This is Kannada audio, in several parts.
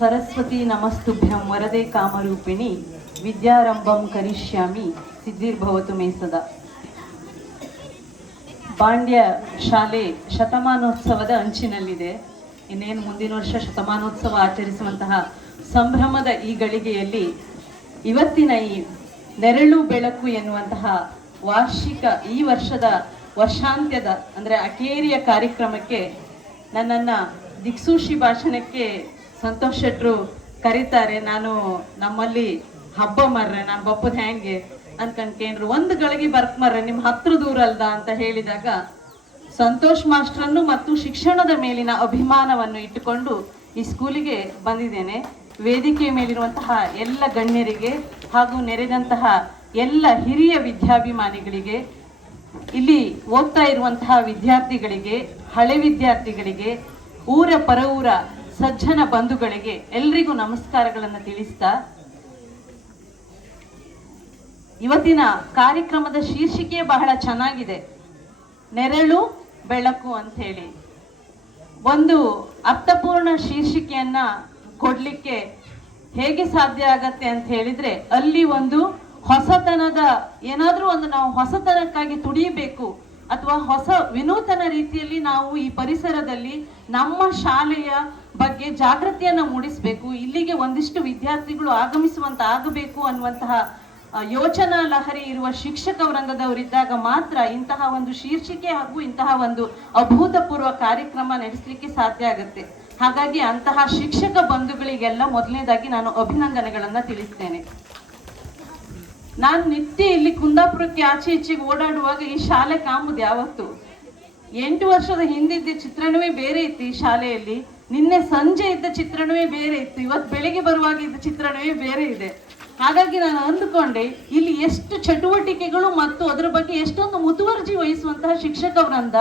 ಸರಸ್ವತಿ ನಮಸ್ತುಭ್ಯಂ ವರದೆ ಕಾಮರೂಪಿಣಿ ವಿದ್ಯಾರಂಭಂ ಕರಿಷ್ಯಾಮಿ ಸಿದ್ಧಿರ್ಭವತು ಮೇ ಸದಾ. ಬಾಂಡ್ಯ ಶಾಲೆ ಶತಮಾನೋತ್ಸವದ ಅಂಚಿನಲ್ಲಿದೆ. ಇನ್ನೇನು ಮುಂದಿನ ವರ್ಷ ಶತಮಾನೋತ್ಸವ ಆಚರಿಸುವಂತಹ ಸಂಭ್ರಮದ ಈ ಗಳಿಗೆಯಲ್ಲಿ ಇವತ್ತಿನ ಈ ನೆರಳು ಬೆಳಕು ಎನ್ನುವಂತಹ ವಾರ್ಷಿಕ ಈ ವರ್ಷದ ವರ್ಷಾಂತ್ಯದ ಅಂದರೆ ಅಕೇರಿಯ ಕಾರ್ಯಕ್ರಮಕ್ಕೆ ನನ್ನನ್ನು ದಿಕ್ಸೂಚಿ ಭಾಷಣಕ್ಕೆ ಸಂತೋಷ್ ಶೆಟ್ರು ಕರೀತಾರೆ. ನಾನು ನಮ್ಮಲ್ಲಿ ಹಬ್ಬ ಮರ್ರೆ, ನಾನು ಬಪ್ಪದ ಹೆಂಗೆ ಅನ್ಕೊಂಡ್ಕೇಂದ್ರು, ಒಂದು ಗಳಿಗೆ ಬರ್ಕ್ ಮರ್ರೆ ನಿಮ್ಮ ಹತ್ರ ದೂರ ಅಲ್ದ ಅಂತ ಹೇಳಿದಾಗ ಸಂತೋಷ್ ಮಾಸ್ಟ್ರನ್ನು ಮತ್ತು ಶಿಕ್ಷಣದ ಮೇಲಿನ ಅಭಿಮಾನವನ್ನು ಇಟ್ಟುಕೊಂಡು ಈ ಸ್ಕೂಲಿಗೆ ಬಂದಿದ್ದೇನೆ. ವೇದಿಕೆಯ ಮೇಲಿರುವಂತಹ ಎಲ್ಲ ಗಣ್ಯರಿಗೆ ಹಾಗೂ ನೆರೆದಂತಹ ಎಲ್ಲ ಹಿರಿಯ ವಿದ್ಯಾಭಿಮಾನಿಗಳಿಗೆ, ಇಲ್ಲಿ ಓದ್ತಾ ಇರುವಂತಹ ವಿದ್ಯಾರ್ಥಿಗಳಿಗೆ, ಹಳೆ ವಿದ್ಯಾರ್ಥಿಗಳಿಗೆ, ಊರ ಪರಊರ ಸಜ್ಜನ ಬಂಧುಗಳಿಗೆ ಎಲ್ರಿಗೂ ನಮಸ್ಕಾರಗಳನ್ನು ತಿಳಿಸ್ತಾ, ಇವತ್ತಿನ ಕಾರ್ಯಕ್ರಮದ ಶೀರ್ಷಿಕೆ ಬಹಳ ಚೆನ್ನಾಗಿದೆ, ನೆರಳು ಬೆಳಕು ಅಂತ ಹೇಳಿ. ಒಂದು ಅರ್ಥಪೂರ್ಣ ಶೀರ್ಷಿಕೆಯನ್ನ ಕೊಡ್ಲಿಕ್ಕೆ ಹೇಗೆ ಸಾಧ್ಯ ಆಗತ್ತೆ ಅಂತ ಹೇಳಿದ್ರೆ, ಅಲ್ಲಿ ಒಂದು ಹೊಸತನದ ಏನಾದ್ರೂ ಒಂದು ನಾವು ಹೊಸತನಕ್ಕಾಗಿ ತುಡಿಯಬೇಕು ಅಥವಾ ಹೊಸ ವಿನೂತನ ರೀತಿಯಲ್ಲಿ ನಾವು ಈ ಪರಿಸರದಲ್ಲಿ ನಮ್ಮ ಶಾಲೆಯ ಬಗ್ಗೆ ಜಾಗೃತಿಯನ್ನು ಮೂಡಿಸಬೇಕು, ಇಲ್ಲಿಗೆ ಒಂದಿಷ್ಟು ವಿದ್ಯಾರ್ಥಿಗಳು ಆಗಬೇಕು ಅನ್ನುವಂತಹ ಯೋಚನಾ ಲಹರಿ ಇರುವ ಶಿಕ್ಷಕ ವೃಂದದವರಿದ್ದಾಗ ಮಾತ್ರ ಇಂತಹ ಒಂದು ಶೀರ್ಷಿಕೆ ಹಾಗೂ ಇಂತಹ ಒಂದು ಅಭೂತಪೂರ್ವ ಕಾರ್ಯಕ್ರಮ ನಡೆಸಲಿಕ್ಕೆ ಸಾಧ್ಯ ಆಗುತ್ತೆ. ಹಾಗಾಗಿ ಅಂತಹ ಶಿಕ್ಷಕ ಬಂಧುಗಳಿಗೆಲ್ಲ ಮೊದಲನೇದಾಗಿ ನಾನು ಅಭಿನಂದನೆಗಳನ್ನ ತಿಳಿಸ್ತೇನೆ. ನಾನು ನಿತ್ಯ ಇಲ್ಲಿ ಕುಂದಾಪುರಕ್ಕೆ ಆಚೆ ಈಚೆಗೆ ಓಡಾಡುವಾಗ ಈ ಶಾಲೆ ಕಾಂಬುದು ಯಾವತ್ತು 8 ವರ್ಷದ ಹಿಂದಿದ್ದ ಚಿತ್ರಣವೇ ಬೇರೆ ಇತ್ತು ಈ ಶಾಲೆಯಲ್ಲಿ, ನಿನ್ನೆ ಸಂಜೆ ಇದ್ದ ಚಿತ್ರಣವೇ ಬೇರೆ ಇತ್ತು, ಇವತ್ತು ಬೆಳಿಗ್ಗೆ ಬರುವಾಗ ಇದ್ದ ಚಿತ್ರಣವೇ ಬೇರೆ ಇದೆ. ಹಾಗಾಗಿ ನಾನು ಅಂದುಕೊಂಡೆ, ಇಲ್ಲಿ ಎಷ್ಟು ಚಟುವಟಿಕೆಗಳು ಮತ್ತು ಅದರ ಬಗ್ಗೆ ಎಷ್ಟೊಂದು ಮುತುವರ್ಜಿ ವಹಿಸುವಂತಹ ಶಿಕ್ಷಕ ವೃಂದ,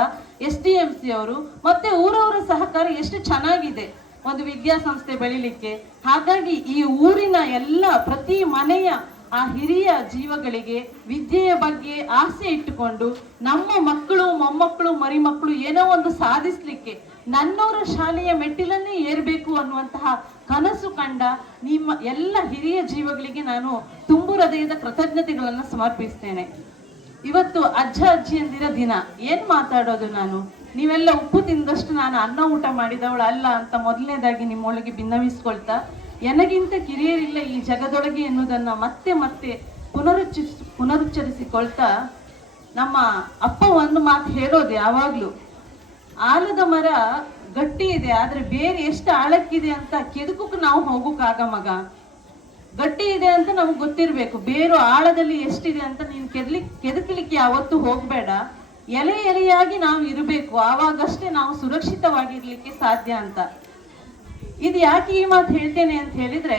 SDMC ಅವರು ಮತ್ತೆ ಊರವರ ಸಹಕಾರ ಎಷ್ಟು ಚೆನ್ನಾಗಿದೆ ಒಂದು ವಿದ್ಯಾಸಂಸ್ಥೆ ಬೆಳಿಲಿಕ್ಕೆ. ಹಾಗಾಗಿ ಈ ಊರಿನ ಎಲ್ಲ ಪ್ರತಿ ಮನೆಯ ಆ ಹಿರಿಯ ಜೀವಗಳಿಗೆ ವಿದ್ಯೆಯ ಬಗ್ಗೆ ಆಸೆ ಇಟ್ಟುಕೊಂಡು ನಮ್ಮ ಮಕ್ಕಳು, ಮೊಮ್ಮಕ್ಕಳು, ಮರಿಮಕ್ಕಳು ಏನೋ ಒಂದು ಸಾಧಿಸ್ಲಿಕ್ಕೆ ನನ್ನವರ ಶಾಲೆಯ ಮೆಟ್ಟಿಲನ್ನೇ ಏರ್ಬೇಕು ಅನ್ನುವಂತಹ ಕನಸು ಕಂಡ ನಿಮ್ಮ ಎಲ್ಲ ಹಿರಿಯ ಜೀವಗಳಿಗೆ ನಾನು ತುಂಬು ಹೃದಯದ ಕೃತಜ್ಞತೆಗಳನ್ನು ಸಮರ್ಪಿಸ್ತೇನೆ. ಇವತ್ತು ಅಜ್ಜ ಅಜ್ಜಿಯಂದಿರ ದಿನ. ಏನ್ ಮಾತಾಡೋದು ನಾನು, ನೀವೆಲ್ಲ ಉಪ್ಪು ತಿಂದಷ್ಟು ನಾನು ಅನ್ನ ಊಟ ಮಾಡಿದವಳು ಅಲ್ಲ ಅಂತ ಮೊದಲನೇದಾಗಿ ನಿಮ್ಮೊಳಗೆ ಭಿನ್ನವಿಸ್ಕೊಳ್ತಾ, ನನಗಿಂತ ಕಿರಿಯರಿಲ್ಲ ಈ ಜಗದೊಳಗೆ ಎನ್ನುವುದನ್ನ ಮತ್ತೆ ಮತ್ತೆ ಪುನರುಚ್ಚರಿಸಿಕೊಳ್ತಾ, ನಮ್ಮ ಅಪ್ಪ ಒಂದು ಮಾತು ಹೇಳೋದು ಯಾವಾಗ್ಲೂ, ಆಲದ ಮರ ಗಟ್ಟಿ ಇದೆ ಆದ್ರೆ ಬೇರೆ ಎಷ್ಟು ಆಳಕ್ಕಿದೆ ಅಂತ ಕೆದಕಕ್ಕೆ ನಾವು ಹೋಗೋಕ್ಕಾಗ ಮಗ. ಗಟ್ಟಿ ಇದೆ ಅಂತ ನಮ್ಗೆ ಗೊತ್ತಿರ್ಬೇಕು, ಬೇರು ಆಳದಲ್ಲಿ ಎಷ್ಟಿದೆ ಅಂತ ನೀನು ಕೆದಕಲಿಕ್ಕೆ ಯಾವತ್ತೂ ಹೋಗ್ಬೇಡ, ಎಲೆ ಎಲೆಯಾಗಿ ನಾವು ಇರಬೇಕು, ಆವಾಗಷ್ಟೇ ನಾವು ಸುರಕ್ಷಿತವಾಗಿರ್ಲಿಕ್ಕೆ ಸಾಧ್ಯ ಅಂತ. ಇದು ಯಾಕೆ ಈ ಮಾತು ಹೇಳ್ತೇನೆ ಅಂತ ಹೇಳಿದ್ರೆ,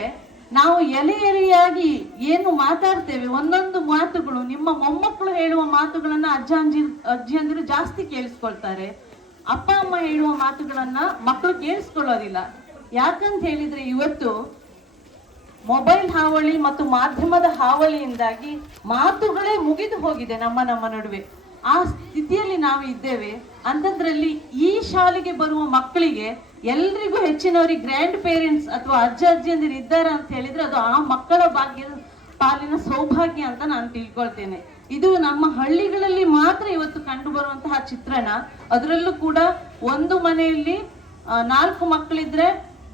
ನಾವು ಎಲೆ ಎಲೆಯಾಗಿ ಏನು ಮಾತಾಡ್ತೇವೆ, ಒಂದೊಂದು ಮಾತುಗಳು ನಿಮ್ಮ ಮೊಮ್ಮಕ್ಕಳು ಹೇಳುವ ಮಾತುಗಳನ್ನ ಅಜ್ಜಿಯಂದಿರು ಜಾಸ್ತಿ ಕೇಳಿಸ್ಕೊಳ್ತಾರೆ, ಅಪ್ಪ ಅಮ್ಮ ಹೇಳುವ ಮಾತುಗಳನ್ನ ಮಕ್ಕಳು ಕೇಳಿಸ್ಕೊಳ್ಳೋದಿಲ್ಲ. ಯಾಕಂತ ಹೇಳಿದ್ರೆ ಇವತ್ತು ಮೊಬೈಲ್ ಹಾವಳಿ ಮತ್ತು ಮಾಧ್ಯಮದ ಹಾವಳಿಯಿಂದಾಗಿ ಮಾತುಗಳೇ ಮುಗಿದು ಹೋಗಿದೆ ನಮ್ಮ ನಡುವೆ. ಆ ಸ್ಥಿತಿಯಲ್ಲಿ ನಾವು ಇದ್ದೇವೆ. ಅಂಥದ್ರಲ್ಲಿ ಈ ಶಾಲೆಗೆ ಬರುವ ಮಕ್ಕಳಿಗೆ ಎಲ್ರಿಗೂ ಹೆಚ್ಚಿನವರಿಗೆ ಗ್ರ್ಯಾಂಡ್ ಪೇರೆಂಟ್ಸ್ ಅಥವಾ ಅಜ್ಜ ಅಜ್ಜಿಯಂದಿರು ಇದ್ದಾರೆ ಅಂತ ಹೇಳಿದ್ರೆ ಅದು ಆ ಮಕ್ಕಳ ಪಾಲಿನ ಸೌಭಾಗ್ಯ ಅಂತ ನಾನು ತಿಳ್ಕೊಳ್ತೇನೆ. ಇದು ನಮ್ಮ ಹಳ್ಳಿಗಳಲ್ಲಿ ಮಾತ್ರ ಇವತ್ತು ಕಂಡು ಬರುವಂತಹ ಚಿತ್ರಣ. ಅದರಲ್ಲೂ ಕೂಡ ಒಂದು ಮನೆಯಲ್ಲಿ 4 ಮಕ್ಕಳಿದ್ರೆ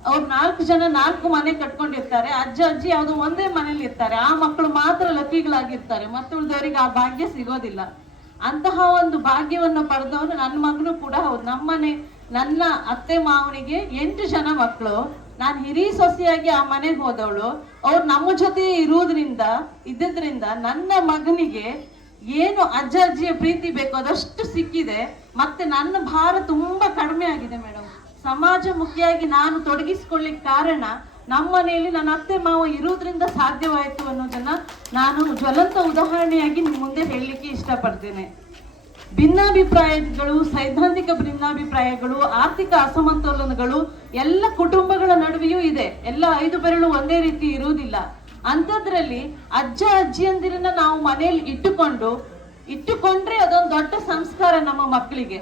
ಅವ್ರು 4 ಜನ 4 ಮನೆ ಕಟ್ಕೊಂಡಿರ್ತಾರೆ, ಅಜ್ಜ ಅಜ್ಜಿ ಯಾವುದೋ ಒಂದೇ ಮನೇಲಿ ಇರ್ತಾರೆ, ಆ ಮಕ್ಕಳು ಮಾತ್ರ ಲಕ್ಕಿಗಳಾಗಿರ್ತಾರೆ, ಮತ್ತುಳಿದವರಿಗೆ ಆ ಭಾಗ್ಯ ಸಿಗೋದಿಲ್ಲ. ಅಂತಹ ಒಂದು ಭಾಗ್ಯವನ್ನು ಪಡೆದವನು ನನ್ನ ಮಗನು ಕೂಡ ಹೌದು. ನಮ್ಮನೆ ನನ್ನ ಅತ್ತೆ ಮಾವನಿಗೆ 8 ಜನ ಮಕ್ಕಳು, ನಾನು ಹಿರಿ ಸೊಸೆಯಾಗಿ ಆ ಮನೆಗೆ ಹೋದವಳು, ಅವ್ರು ನಮ್ಮ ಜೊತೆ ಇದ್ದಿದ್ರಿಂದ ನನ್ನ ಮಗನಿಗೆ ಏನು ಅಜ್ಜ ಅಜ್ಜಿಯ ಪ್ರೀತಿ ಬೇಕು ಅದಷ್ಟು ಸಿಕ್ಕಿದೆ. ಮತ್ತೆ ನನ್ನ ಭಾರ ತುಂಬಾ ಕಡಿಮೆ ಆಗಿದೆ ಮೇಡಮ್. ಸಮಾಜಮುಖಿಯಾಗಿ ನಾನು ತೊಡಗಿಸಿಕೊಳ್ಳಿಕ್ಕೆ ಕಾರಣ ನಮ್ಮ ಮನೆಯಲ್ಲಿ ನನ್ನ ಅತ್ತೆ ಮಾವ ಇರುವುದರಿಂದ ಸಾಧ್ಯವಾಯಿತು ಅನ್ನೋದನ್ನ ನಾನು ಜ್ವಲಂತ ಉದಾಹರಣೆಯಾಗಿ ನಿಮ್ಮ ಮುಂದೆ ಹೇಳಲಿಕ್ಕೆ ಇಷ್ಟಪಡ್ತೇನೆ. ಭಿನ್ನಾಭಿಪ್ರಾಯಗಳು, ಸೈದ್ಧಾಂತಿಕ ಭಿನ್ನಾಭಿಪ್ರಾಯಗಳು, ಆರ್ಥಿಕ ಅಸಮತೋಲನಗಳು ಎಲ್ಲ ಕುಟುಂಬಗಳ ನಡುವೆಯೂ ಇದೆ. ಎಲ್ಲ 5 ಬೆರಳು ಒಂದೇ ರೀತಿ ಇರುವುದಿಲ್ಲ. ಅಂಥದ್ರಲ್ಲಿ ಅಜ್ಜ ಅಜ್ಜಿಯಂದಿರನ್ನ ನಾವು ಮನೆಯಲ್ಲಿ ಇಟ್ಟುಕೊಂಡ್ರೆ ಅದೊಂದು ದೊಡ್ಡ ಸಂಸ್ಕಾರ ನಮ್ಮ ಮಕ್ಕಳಿಗೆ.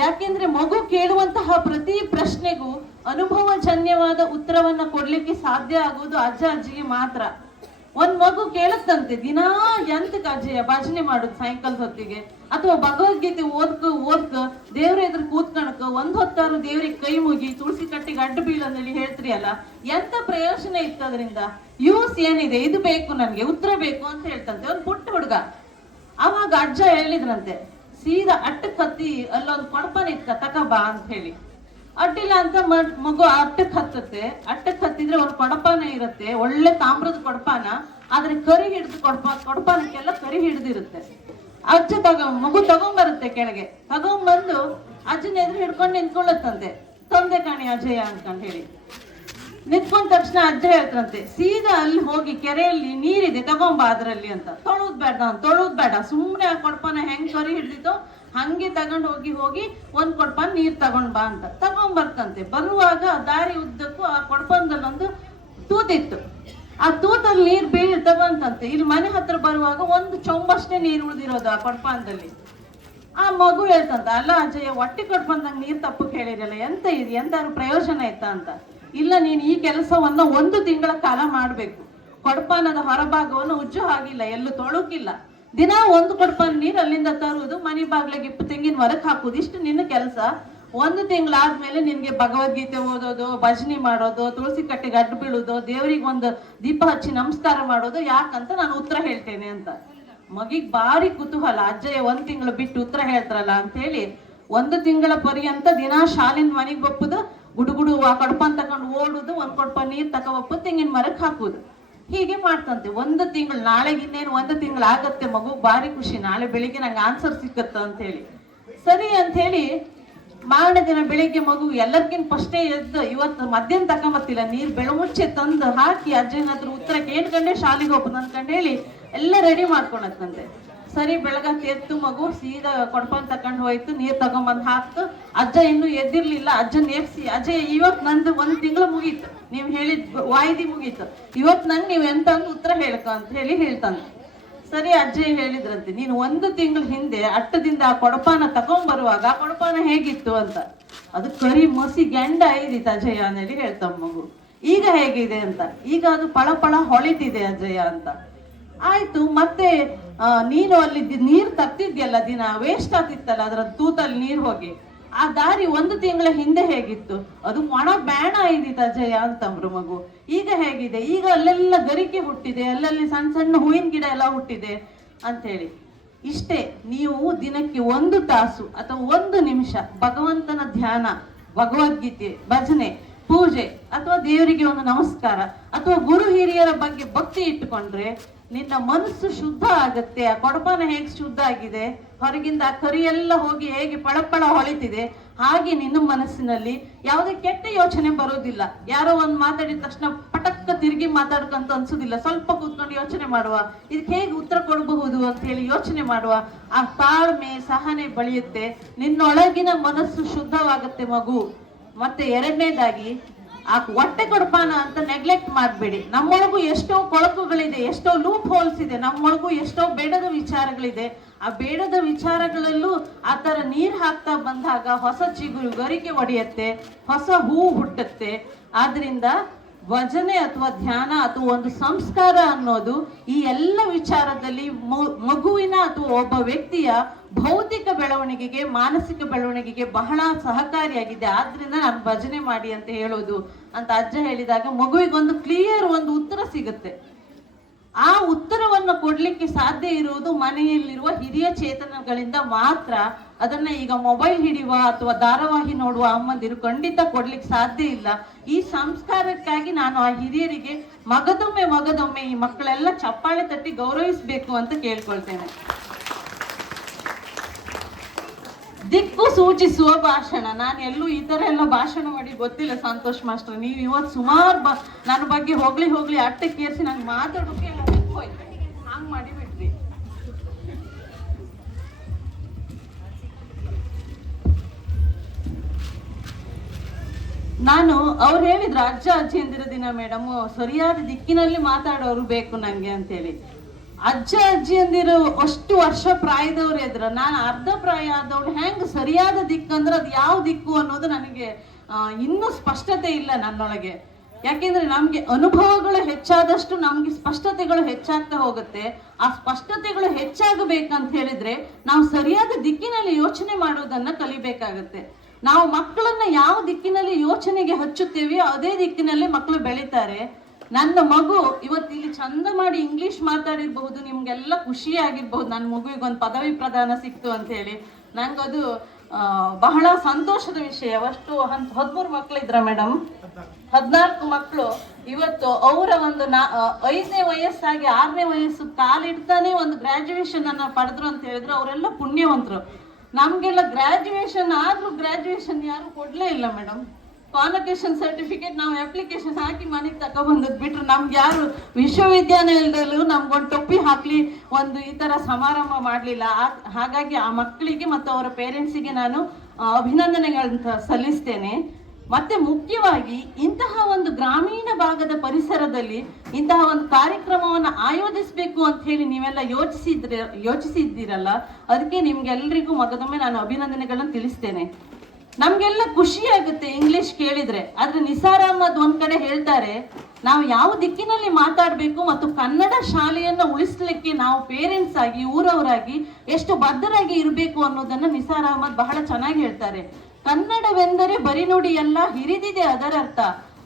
ಯಾಕೆಂದ್ರೆ ಮಗು ಕೇಳುವಂತಹ ಪ್ರತಿ ಪ್ರಶ್ನೆಗೂ ಅನುಭವಜನ್ಯವಾದ ಉತ್ತರವನ್ನ ಕೊಡ್ಲಿಕ್ಕೆ ಸಾಧ್ಯ ಆಗುವುದು ಅಜ್ಜ ಅಜ್ಜಿಗೆ ಮಾತ್ರ. ಒಂದ್ ಮಗು ಕೇಳುತ್ತಂತೆ, ದಿನಾ ಎಂತಕ್ಕೆ ಅಜ್ಜಯ್ಯ ಭಜನೆ ಮಾಡುದು ಸಾಯಂಕಾಲದ ಹೊತ್ತಿಗೆ, ಅಥವಾ ಭಗವದ್ಗೀತೆ ಓದ್ಕ ದೇವ್ರ ಎದುರು ಕೂತ್ಕಣಕ ಒಂದ್ ಹೊತ್ತಾರು ದೇವ್ರಿಗೆ ಕೈ ಮುಗಿ ತುಳಸಿ ಕಟ್ಟಿಗೆ ಅಡ್ಡು ಬೀಳಂದೇಳಿ ಹೇಳ್ತೀರಿ ಅಲ್ಲ, ಎಂತ ಪ್ರಯೋಜನ ಇತ್ತು ಅದರಿಂದ? ಯೂಸ್ ಏನಿದೆ? ಇದು ಬೇಕು ನನ್ಗೆ, ಉತ್ತರ ಬೇಕು ಅಂತ ಹೇಳ್ತಂತೆ ಒಂದ್ ಪುಟ್ಟ ಹುಡುಗ. ಅವಾಗ ಅಜ್ಜ ಹೇಳಿದ್ರಂತೆ, ಸೀದಾ ಅಟ್ಟಕ್ ಹತ್ತಿ ಅಲ್ಲೊಂದು ಕೊಡಪನ ಇತ್ತ ತಕಬಾ ಅಂತ ಹೇಳಿ. ಅಡ್ಡಿಲ್ಲ ಅಂತ ಮಗು ಅಟ್ಟಕ್ ಹತ್ತತ್ತೆ. ಅಟ್ಟಕ್ ಹತ್ತಿದ್ರೆ ಒಂದು ಕೊಡಪಾನ ಇರುತ್ತೆ, ಒಳ್ಳೆ ತಾಮ್ರದ ಕೊಡಪಾನ, ಆದ್ರೆ ಕರಿ ಹಿಡಿದು ಕೊಡಪಾನಕ್ಕೆಲ್ಲ ಕರಿ ಹಿಡಿದಿರುತ್ತೆ. ಅಜ್ಜ ಮಗು ತಗೊಂಬರುತ್ತೆ ಕೆಳಗೆ, ತಗೊಂಬಂದು ಅಜ್ಜನ ಎದುರು ಹಿಡ್ಕೊಂಡು ನಿಂತ್ಕೊಳ್ಳತ್ತಂತೆ. ತಂದೆ ಕಾಣಿ ಅಜಯ ಅನ್ಕೊಂಡ್ ಹೇಳಿ ನಿಂತ್ಕೊಂಡ ತಕ್ಷಣ ಅಜ್ಜ ಹೇಳ್ತಂತೆ, ಸೀದಾ ಅಲ್ಲಿ ಹೋಗಿ ಕೆರೆಯಲ್ಲಿ ನೀರಿದೆ ತಗೊಂಬ ಅದ್ರಲ್ಲಿ ಅಂತ. ತೊಳುದ್ ಬೇಡ, ಸುಮ್ನೆ ಆ ಕೊಡಪಾನ ಹೆಂಗ್ ಕರಿ ಹಿಡ್ದಿತ್ತೋ ಹಂಗೆ ತಗೊಂಡ್ ಹೋಗಿ ಒಂದ್ ಕೊಡಪಾನ ನೀರ್ ತಗೊಂಡ್ ಬಾ ಅಂತ ತಗೊಂಡ್ಬರ್ತಂತೆ. ಬರುವಾಗ ದಾರಿ ಉದ್ದಕ್ಕೂ ಆ ಕೊಡಪಾನದಲ್ಲೊಂದು ತೂತಿತ್ತು. ಆ ತೂತಲ್ಲಿ ನೀರ್ ತಗೊಂತಂತೆ. ಇಲ್ಲಿ ಮನೆ ಹತ್ರ ಬರುವಾಗ ಒಂದು ಚೊಂಬಷ್ಟೇ ನೀರ್ ಉಳಿದಿರೋದು ಆ ಕೊಡಪಾನದಲ್ಲಿ. ಆ ಮಗು ಹೇಳ್ತಂತ, ಅಲ್ಲ ಅಜ್ಜಯ್ಯ, ಹೊಟ್ಟೆ ಕೊಡ್ಬಂದಂಗ ನೀರ್ ತಪ್ಪಕ್ ಹೇಳಿರಲ್ಲ, ಎಂತ ಇದು, ಎಂತಾದ್ರು ಪ್ರಯೋಜನ ಆಯ್ತಾ ಅಂತ. ಇಲ್ಲ, ನೀನ್ ಈ ಕೆಲಸವನ್ನ 1 ತಿಂಗಳ ಕಾಲ ಮಾಡ್ಬೇಕು. ಕೊಡಪಾನದ ಹೊರಭಾಗವನ್ನು ಉಜ್ಜು ಹಾಗಿಲ್ಲ, ಎಲ್ಲೂ ತೊಳುಕಿಲ್ಲ. ದಿನ 1 ಕೊಡಪಾನ ನೀರ್ ಅಲ್ಲಿಂದ ತರುವುದು, ಮನೆ ಬಾಗ್ಲಿಗೆ ತೆಂಗಿನ ಮರಕ್ ಹಾಕುದು, ಇಷ್ಟು ನಿನ್ನ ಕೆಲಸ. 1 ತಿಂಗಳಾದ್ಮೇಲೆ ನಿನ್ಗೆ ಭಗವದ್ಗೀತೆ ಓದೋದು, ಭಜನೆ ಮಾಡೋದು, ತುಳಸಿ ಕಟ್ಟೆಗೆ ಅಡ್ಡು ಬೀಳುದು, ದೇವ್ರಿಗೆ ಒಂದು ದೀಪ ಹಚ್ಚಿ ನಮಸ್ಕಾರ ಮಾಡೋದು ಯಾಕಂತ ನಾನು ಉತ್ತರ ಹೇಳ್ತೇನೆ ಅಂತ. ಮಗಿಗ್ ಭಾರಿ ಕುತೂಹಲ, ಅಜ್ಜಯ್ಯ 1 ತಿಂಗಳು ಬಿಟ್ಟು ಉತ್ತರ ಹೇಳ್ತಾರಲ್ಲ ಅಂತ ಹೇಳಿ 1 ತಿಂಗಳ ಪರ್ಯಂತ ದಿನ ಶಾಲಿನ ಮನೆಗ್ ಬಪ್ಪುದು, ಗುಡುಗುಡು ಆ ಕೊಡಪಾನ್ ತಗೊಂಡು ಓಡುದು, 1 ಕೊಡಪಾನ ನೀರ್ ತಗೊಬಪ್ಪು ತೆಂಗಿನ ಮರಕ್ ಹಾಕುದು. ಹೀಗೆ ಮಾಡ್ತಂತೆ 1 ತಿಂಗಳು. ನಾಳೆಗಿನ್ನೇನು 1 ತಿಂಗಳು ಆಗತ್ತೆ, ಮಗು ಭಾರಿ ಖುಷಿ, ನಾಳೆ ಬೆಳಿಗ್ಗೆ ನಂಗೆ ಆನ್ಸರ್ ಸಿಕ್ಕತ್ತ ಅಂತ ಹೇಳಿ. ಸರಿ ಅಂತ ಹೇಳಿ ಮಾರನೇ ದಿನ ಬೆಳಿಗ್ಗೆ ಮಗು ಎಲ್ಲರಿಗಿಂತ ಫಸ್ಟೇ ಎದ್ದು, ಇವತ್ತು ಮಧ್ಯಾಹ್ನ ತಗೊಂಬತ್ತಿಲ್ಲ ನೀರ್ ಬೆಳಮುಚ್ಚೆ ತಂದು ಹಾಕಿ ಅಜ್ಜನ ಹತ್ರ ಉತ್ತರ ಕೇಳ್ಕೊಂಡೆ ಶಾಲೆಗೆ ಹೋಗ್ಬೋದು ಅನ್ಕೊಂಡು ಹೇಳಿ ಎಲ್ಲ ರೆಡಿ ಮಾಡ್ಕೊಳತ್ತಂತೆ. ಸರಿ ಬೆಳಗ್ಗೆ ಎತ್ತು ಮಗು ಸೀದಾ ಕೊಡಪಾನ್ ತಕೊಂಡ್ ಹೋಯ್ತು, ನೀರ್ ತಗೊಂಬಂದ್ ಹಾಕ್ತು. ಅಜ್ಜ ಇನ್ನು ಎದ್ದಿರ್ಲಿಲ್ಲ. ಅಜ್ಜ ನೇಪ್ಸಿ, ಅಜ್ಜ ಇವತ್ ನಂದು 1 ತಿಂಗಳು ಮುಗೀತು, ನೀವ್ ಹೇಳಿದ್ ವಾಯ್ದಿ ಮುಗೀತು, ಇವತ್ ನಂಗೆ ನೀವ್ ಎಂತ ಉತ್ತರ ಹೇಳ್ಕ ಅಂತ ಹೇಳಿ ಹೇಳ್ತಾನೆ. ಸರಿ ಅಜ್ಜ ಹೇಳಿದ್ರಂತೆ, ನೀನು 1 ತಿಂಗಳ ಹಿಂದೆ ಅಟ್ಟದಿಂದ ಆ ಕೊಡಪಾನ ತಗೊಂಡ್ಬರುವಾಗ ಆ ಕೊಡಪಾನ ಹೇಗಿತ್ತು ಅಂತ. ಅದು ಕರಿ ಮಸಿ ಗಂಡ ಐದಿತ್ತು ಅಜಯ ಅನ್ನೇಳಿ ಹೇಳ್ತಾವ ಮಗು. ಈಗ ಹೇಗಿದೆ ಅಂತ. ಈಗ ಅದು ಪಳ ಹೊಳಿತಿದೆ ಅಜಯ ಅಂತ. ಆಯ್ತು, ಮತ್ತೆ ನೀನು ಅಲ್ಲಿ ನೀರ್ ತರ್ತಿದ್ಯಲ್ಲ ದಿನ, ವೇಸ್ಟ್ ಆಗ್ತಿತ್ತಲ್ಲ ಅದ್ರ ತೂತಲ್ಲಿ ನೀರ್ ಹೋಗಿ, ಆ ದಾರಿ 1 ತಿಂಗಳ ಹಿಂದೆ ಹೇಗಿತ್ತು, ಅದು ಒಣ ಬ್ಯಾಣ ಐದಿತ್ತು ಅಜಯ ಅಂತಂಬ್ರು ಮಗು. ಈಗ ಹೇಗಿದೆ, ಈಗ ಅಲ್ಲೆಲ್ಲ ಗರಿಕೆ ಹುಟ್ಟಿದೆ, ಅಲ್ಲಲ್ಲಿ ಸಣ್ಣ ಸಣ್ಣ ಹೂವಿನ ಗಿಡ ಎಲ್ಲ ಹುಟ್ಟಿದೆ ಅಂತ ಹೇಳಿ. ಇಷ್ಟೇ, ನೀವು ದಿನಕ್ಕೆ 1 ತಾಸು ಅಥವಾ 1 ನಿಮಿಷ ಭಗವಂತನ ಧ್ಯಾನ, ಭಗವದ್ಗೀತೆ, ಭಜನೆ, ಪೂಜೆ, ಅಥವಾ ದೇವರಿಗೆ ಒಂದು ನಮಸ್ಕಾರ, ಅಥವಾ ಗುರು ಹಿರಿಯರ ಬಗ್ಗೆ ಭಕ್ತಿ ಇಟ್ಟುಕೊಂಡ್ರೆ ನಿನ್ನ ಮನಸ್ಸು ಶುದ್ಧ ಆಗತ್ತೆ. ಆ ಕೊಡಪಾನ ಹೇಗೆ ಶುದ್ಧ ಆಗಿದೆ, ಹೊರಗಿಂದ ಆ ಕರಿ ಎಲ್ಲ ಹೋಗಿ ಹೇಗೆ ಪಳಪಳ ಹೊಳಿತಿದೆ, ಹಾಗೆ ನಿನ್ನ ಮನಸ್ಸಿನಲ್ಲಿ ಯಾವುದೇ ಕೆಟ್ಟ ಯೋಚನೆ ಬರೋದಿಲ್ಲ. ಯಾರೋ ಒಂದ್ ಮಾತಾಡಿದ ತಕ್ಷಣ ಪಟಕ್ಕ ತಿರುಗಿ ಮಾತಾಡ್ಕಂತ ಅನ್ಸುದಿಲ್ಲ. ಸ್ವಲ್ಪ ಕೂತ್ಕೊಂಡು ಯೋಚನೆ ಮಾಡುವ, ಇದಕ್ಕೆ ಹೇಗೆ ಉತ್ತರ ಕೊಡಬಹುದು ಅಂತ ಹೇಳಿ ಯೋಚನೆ ಮಾಡುವ. ಆ ತಾಳ್ಮೆ, ಸಹನೆ ಬೆಳೆಯುತ್ತೆ, ನಿನ್ನೊಳಗಿನ ಮನಸ್ಸು ಶುದ್ಧವಾಗತ್ತೆ ಮಗು. ಮತ್ತೆ 2ನೇದಾಗಿ, ಆ ಹೊಟ್ಟೆ ಕೊಡಪಾನ ಅಂತ ನೆಗ್ಲೆಕ್ಟ್ ಮಾಡ್ಬೇಡಿ. ನಮ್ಮೊಳಗೂ ಎಷ್ಟೋ ಕೊಳಕುಗಳಿದೆ, ಎಷ್ಟೋ ಲೂಪ್ ಹೋಲ್ಸ್ ಇದೆ, ನಮ್ಮೊಳಗೂ ಎಷ್ಟೋ ಬೇಡದ ವಿಚಾರಗಳಿದೆ. ಆ ಬೇಡದ ವಿಚಾರಗಳಲ್ಲೂ ಆ ತರ ನೀರ್ ಹಾಕ್ತಾ ಬಂದಾಗ ಹೊಸ ಚಿಗುರು ಗರಿಕೆ ಒಡೆಯತ್ತೆ, ಹೊಸ ಹೂ ಹುಟ್ಟುತ್ತೆ. ಆದ್ರಿಂದ ಭಜನೆ ಅಥವಾ ಧ್ಯಾನ ಅಥವಾ ಒಂದು ಸಂಸ್ಕಾರ ಅನ್ನೋದು ಈ ಎಲ್ಲ ವಿಚಾರದಲ್ಲಿ ಮಗುವಿನ ಅಥವಾ ಒಬ್ಬ ವ್ಯಕ್ತಿಯ ಭೌತಿಕ ಬೆಳವಣಿಗೆಗೆ, ಮಾನಸಿಕ ಬೆಳವಣಿಗೆಗೆ ಬಹಳ ಸಹಕಾರಿಯಾಗಿದೆ. ಆದ್ರಿಂದ ನಾನು ಭಜನೆ ಮಾಡಿ ಅಂತ ಹೇಳೋದು ಅಂತ ಅಜ್ಜ ಹೇಳಿದಾಗ ಮಗುವಿಗೊಂದು ಕ್ಲಿಯರ್ ಒಂದು ಉತ್ತರ ಸಿಗುತ್ತೆ. ಆ ಉತ್ತರವನ್ನು ಕೊಡ್ಲಿಕ್ಕೆ ಸಾಧ್ಯ ಇರುವುದು ಮನೆಯಲ್ಲಿರುವ ಹಿರಿಯ ಚೇತನಗಳಿಂದ ಮಾತ್ರ. ಅದನ್ನ ಈಗ ಮೊಬೈಲ್ ಹಿಡಿಯುವ ಅಥವಾ ಧಾರಾವಾಹಿ ನೋಡುವ ಅಮ್ಮಂದಿರು ಖಂಡಿತ ಕೊಡ್ಲಿಕ್ಕೆ ಸಾಧ್ಯ ಇಲ್ಲ. ಈ ಸಂಸ್ಕಾರಕ್ಕಾಗಿ ನಾನು ಆ ಹಿರಿಯರಿಗೆ ಮಗದೊಮ್ಮೆ ಈ ಮಕ್ಕಳೆಲ್ಲ ಚಪ್ಪಾಳೆ ತಟ್ಟಿ ಗೌರವಿಸಬೇಕು ಅಂತ ಕೇಳ್ಕೊಳ್ತೇನೆ. ದಿಕ್ಕು ಸೂಚಿಸುವ ಭಾಷಣ. ನಾನು ಎಲ್ಲೂ ಈ ತರ ಎಲ್ಲ ಭಾಷಣ ಮಾಡಿ ಗೊತ್ತಿಲ್ಲ ಸಂತೋಷ್ ಮಾಸ್ಟರ್. ನೀವು ಇವತ್ತು ಸುಮಾರು ನನ್ನ ಬಗ್ಗೆ ಹೋಗ್ಲಿ ಅಟ್ಟಕ್ಕೇರಿಸಿ ನಂಗೆ ಮಾತಾಡೋಕೆ ಎಲ್ಲ ಹೋಯ್ತು, ಹಂಗ್ ಮಾಡಿ ಬಿಟ್ರಿ. ನಾನು ಅವ್ರು ಹೇಳಿದ್ರು ಅಜ್ಜ ಅಜ್ಜಿಯಂದಿರ ದಿನ ಮೇಡಮ್ ಸರಿಯಾದ ದಿಕ್ಕಿನಲ್ಲಿ ಮಾತಾಡೋರು ಬೇಕು ನಂಗೆ ಅಂತೇಳಿ. ಅಜ್ಜ ಅಜ್ಜಿ ಅಂದಿರೋ ಅಷ್ಟು ವರ್ಷ ಪ್ರಾಯದವ್ರು ಇದ್ರ, ನಾನು ಅರ್ಧ ಪ್ರಾಯ ಆದವಳು ಹೆಂಗ್ ಸರಿಯಾದ ದಿಕ್ಕು ಅಂದ್ರೆ ಅದು ಯಾವ ದಿಕ್ಕು ಅನ್ನೋದು ನನಗೆ ಇನ್ನೂ ಸ್ಪಷ್ಟತೆ ಇಲ್ಲ ನನ್ನೊಳಗೆ. ಯಾಕೆಂದ್ರೆ ನಮ್ಗೆ ಅನುಭವಗಳು ಹೆಚ್ಚಾದಷ್ಟು ನಮ್ಗೆ ಸ್ಪಷ್ಟತೆಗಳು ಹೆಚ್ಚಾಗ್ತಾ ಹೋಗುತ್ತೆ. ಆ ಸ್ಪಷ್ಟತೆಗಳು ಹೆಚ್ಚಾಗಬೇಕಂತ ಹೇಳಿದ್ರೆ ನಾವು ಸರಿಯಾದ ದಿಕ್ಕಿನಲ್ಲಿ ಯೋಚನೆ ಮಾಡೋದನ್ನ ಕಲಿಬೇಕಾಗತ್ತೆ. ನಾವು ಮಕ್ಕಳನ್ನ ಯಾವ ದಿಕ್ಕಿನಲ್ಲಿ ಯೋಚನೆಗೆ ಹಚ್ಚುತ್ತೇವೆಯೋ ಅದೇ ದಿಕ್ಕಿನಲ್ಲಿ ಮಕ್ಕಳು ಬೆಳೀತಾರೆ. ನನ್ನ ಮಗು ಇವತ್ತು ಇಲ್ಲಿ ಚಂದ ಮಾಡಿ ಇಂಗ್ಲಿಷ್ ಮಾತಾಡಿರ್ಬಹುದು, ನಿಮ್ಗೆಲ್ಲ ಖುಷಿ ಆಗಿರ್ಬಹುದು, ನನ್ನ ಮಗುವಿಗೆ ಒಂದು ಪದವಿ ಪ್ರದಾನ ಸಿಕ್ತು ಅಂತ ಹೇಳಿ. ನಂಗದು ಬಹಳ ಸಂತೋಷದ ವಿಷಯ. ಅಷ್ಟು 13 ಮಕ್ಕಳಿದ್ರ ಮೇಡಮ್, 14 ಮಕ್ಕಳು ಇವತ್ತು ಅವರ ಒಂದು 5ನೇ ವಯಸ್ಸಾಗಿ 6ನೇ ವಯಸ್ಸು ಕಾಲಿಡ್ತಾನೆ ಒಂದು ಗ್ರಾಜುಯೇಷನ್ ಅನ್ನ ಪಡೆದ್ರು ಅಂತ ಹೇಳಿದ್ರು. ಅವರೆಲ್ಲ ಪುಣ್ಯವಂತರು. ನಮ್ಗೆಲ್ಲ ಗ್ರಾಜುಯೇಷನ್ ಆದ್ರೂ ಗ್ರಾಜುಯೇಷನ್ ಯಾರು ಕೊಡ್ಲೇ ಇಲ್ಲ ಮೇಡಮ್. ಕಾನ್ವೊಕೇಶನ್ ಸರ್ಟಿಫಿಕೇಟ್ ನಾವು ಅಪ್ಲಿಕೇಶನ್ ಹಾಕಿ ಮನೆಗೆ ತಗೊಬಂದದ್ ಬಿಟ್ರು ನಮ್ಗೆ ಯಾರು ವಿಶ್ವವಿದ್ಯಾನಿಲಯದಲ್ಲೂ ನಮ್ಗೊಂದು ಟೊಪ್ಪಿ ಹಾಕ್ಲಿ, ಒಂದು ಈ ತರ ಸಮಾರಂಭ ಮಾಡ್ಲಿಲ್ಲ. ಹಾಗಾಗಿ ಆ ಮಕ್ಕಳಿಗೆ ಮತ್ತು ಅವರ ಪೇರೆಂಟ್ಸಿಗೆ ನಾನು ಅಭಿನಂದನೆಗಳಂತ ಸಲ್ಲಿಸ್ತೇನೆ. ಮತ್ತೆ ಮುಖ್ಯವಾಗಿ ಇಂತಹ ಒಂದು ಗ್ರಾಮೀಣ ಭಾಗದ ಪರಿಸರದಲ್ಲಿ ಇಂತಹ ಒಂದು ಕಾರ್ಯಕ್ರಮವನ್ನು ಆಯೋಜಿಸಬೇಕು ಅಂತ ಹೇಳಿ ನೀವೆಲ್ಲ ಯೋಚಿಸಿದ್ದೀರಲ್ಲ, ಅದಕ್ಕೆ ನಿಮ್ಗೆಲ್ರಿಗೂ ಮಗದೊಮ್ಮೆ ನಾನು ಅಭಿನಂದನೆಗಳನ್ನ ತಿಳಿಸ್ತೇನೆ. ನಮ್ಗೆಲ್ಲ ಖುಷಿ ಆಗುತ್ತೆ ಇಂಗ್ಲಿಷ್ ಕೇಳಿದ್ರೆ. ಆದ್ರೆ ನಿಸಾರ್ ಅಹಮದ್ ಒಂದ್ ಕಡೆ ಹೇಳ್ತಾರೆ, ನಾವು ಯಾವ ದಿಕ್ಕಿನಲ್ಲಿ ಮಾತಾಡ್ಬೇಕು ಮತ್ತು ಕನ್ನಡ ಶಾಲೆಯನ್ನ ಉಳಿಸ್ಲಿಕ್ಕೆ ನಾವು ಪೇರೆಂಟ್ಸ್ ಆಗಿ ಊರವರಾಗಿ ಎಷ್ಟು ಬದ್ಧರಾಗಿ ಇರಬೇಕು ಅನ್ನೋದನ್ನ ನಿಸಾರ್ ಅಹಮದ್ ಬಹಳ ಚೆನ್ನಾಗಿ ಹೇಳ್ತಾರೆ. ಕನ್ನಡವೆಂದರೆ ಬರಿ ನುಡಿಯಲ್ಲ, ಹಿರಿದಿದೆ ಅದರರ್ಥ.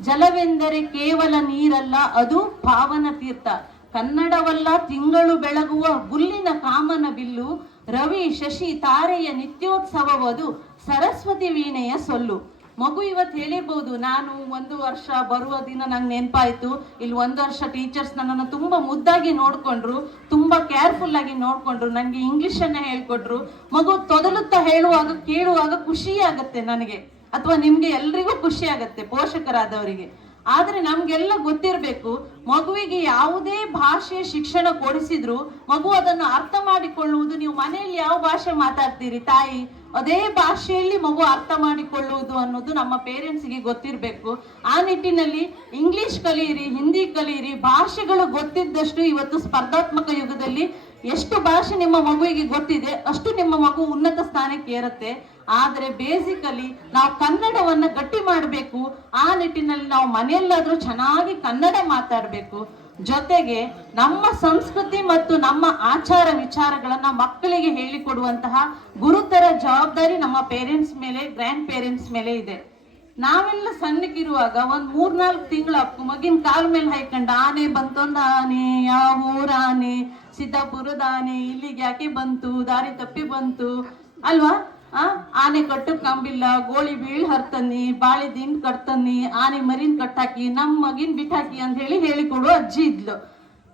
ಜಲವೆಂದರೆ ಕೇವಲ ನೀರಲ್ಲ, ಅದು ಪಾವನ ತೀರ್ಥ. ಕನ್ನಡವಲ್ಲ ತಿಂಗಳು ಬೆಳಗುವ ಗುಲ್ಲಿನ ಕಾಮನ ಬಿಲ್ಲು, ರವಿ ಶಶಿ ತಾರೆಯ ನಿತ್ಯೋತ್ಸವವದು, ಸರಸ್ವತಿ ವೀಣೆಯ ಸೊಲ್ಲು. ಮಗು ಇವತ್ತು ಹೇಳಿರ್ಬೋದು, ನಾನು 1 ವರ್ಷ ಬರುವ ದಿನ ನಂಗೆ ನೆನಪಾಯ್ತು, ಇಲ್ಲಿ 1 ವರ್ಷ ಟೀಚರ್ಸ್ ನನ್ನನ್ನು ತುಂಬಾ ಮುದ್ದಾಗಿ ನೋಡ್ಕೊಂಡ್ರು, ತುಂಬಾ ಕೇರ್ಫುಲ್ ಆಗಿ ನೋಡ್ಕೊಂಡ್ರು, ನಂಗೆ ಇಂಗ್ಲಿಷ್ ಅನ್ನ ಹೇಳ್ಕೊಟ್ರು. ಮಗು ತೊದಲುತ್ತಾ ಹೇಳುವಾಗ ಕೇಳುವಾಗ ಖುಷಿ ಆಗತ್ತೆ ನನಗೆ, ಅಥವಾ ನಿಮ್ಗೆ ಎಲ್ರಿಗೂ ಖುಷಿ ಆಗತ್ತೆ ಪೋಷಕರಾದವರಿಗೆ. ಆದ್ರೆ ನಮ್ಗೆಲ್ಲ ಗೊತ್ತಿರ್ಬೇಕು, ಮಗುವಿಗೆ ಯಾವುದೇ ಭಾಷೆ ಶಿಕ್ಷಣ ಕೊಡಿಸಿದ್ರು ಮಗು ಅದನ್ನು ಅರ್ಥ ಮಾಡಿಕೊಳ್ಳುವುದು, ನೀವು ಮನೆಯಲ್ಲಿ ಯಾವ ಭಾಷೆ ಮಾತಾಡ್ತೀರಿ ತಾಯಿ, ಅದೇ ಭಾಷೆಯಲ್ಲಿ ಮಗು ಅರ್ಥ ಮಾಡಿಕೊಳ್ಳುವುದು ಅನ್ನೋದು ನಮ್ಮ ಪೇರೆಂಟ್ಸ್ಗೆ ಗೊತ್ತಿರಬೇಕು. ಆ ನಿಟ್ಟಿನಲ್ಲಿ ಇಂಗ್ಲಿಷ್ ಕಲಿಯಿರಿ, ಹಿಂದಿ ಕಲಿಯಿರಿ. ಭಾಷೆಗಳು ಗೊತ್ತಿದ್ದಷ್ಟು ಇವತ್ತು ಸ್ಪರ್ಧಾತ್ಮಕ ಯುಗದಲ್ಲಿ ಎಷ್ಟು ಭಾಷೆ ನಿಮ್ಮ ಮಗುವಿಗೆ ಗೊತ್ತಿದೆ ಅಷ್ಟು ನಿಮ್ಮ ಮಗು ಉನ್ನತ ಸ್ಥಾನಕ್ಕೆ ಏರುತ್ತೆ. ಆದ್ರೆ ಬೇಸಿಕಲಿ ನಾವು ಕನ್ನಡವನ್ನ ಗಟ್ಟಿ ಮಾಡಬೇಕು. ಆ ನಿಟ್ಟಿನಲ್ಲಿ ನಾವು ಮನೆಯಲ್ಲಾದ್ರೂ ಚೆನ್ನಾಗಿ ಕನ್ನಡ ಮಾತಾಡಬೇಕು. ಜೊತೆಗೆ ನಮ್ಮ ಸಂಸ್ಕೃತಿ ಮತ್ತು ನಮ್ಮ ಆಚಾರ ವಿಚಾರಗಳನ್ನ ಮಕ್ಕಳಿಗೆ ಹೇಳಿಕೊಡುವಂತಹ ಗುರುತರ ಜವಾಬ್ದಾರಿ ನಮ್ಮ ಪೇರೆಂಟ್ಸ್ ಮೇಲೆ, ಗ್ರ್ಯಾಂಡ್ ಪೇರೆಂಟ್ಸ್ ಮೇಲೆ ಇದೆ. ನಾವೆಲ್ಲ ಸಣ್ಣಕ್ಕಿರುವಾಗ 3-4 ತಿಂಗಳ ಮಗಿನ ಕಾಲ ಮೇಲೆ ಹಾಯ್ಕೊಂಡ ಆನೆ ಬಂತೊಂದು ಆನೆ, ಯಾವ ಊರ ಆನೆ, ಸಿದ್ದಾಪುರದ ಆನೆ, ಇಲ್ಲಿಗೆ ಯಾಕೆ ಬಂತು, ದಾರಿ ತಪ್ಪಿ ಬಂತು ಅಲ್ವಾ, ಆನೆ ಕಟ್ಟಕ್ ಕಂಬಿಲ್ಲ, ಗೋಳಿ ಬೀಳ್ ಹರ್ತನಿ, ಬಾಳಿ ದಿಂಡ್ ಕಟ್ತನಿ, ಆನೆ ಮರಿನ್ ಕಟ್ಟಾಕಿ, ನಮ್ ಮಗಿನ್ ಬಿಟ್ಟಾಕಿ ಅಂತ ಹೇಳಿಕೊಡು ಅಜ್ಜಿ ಇದ್ಲು.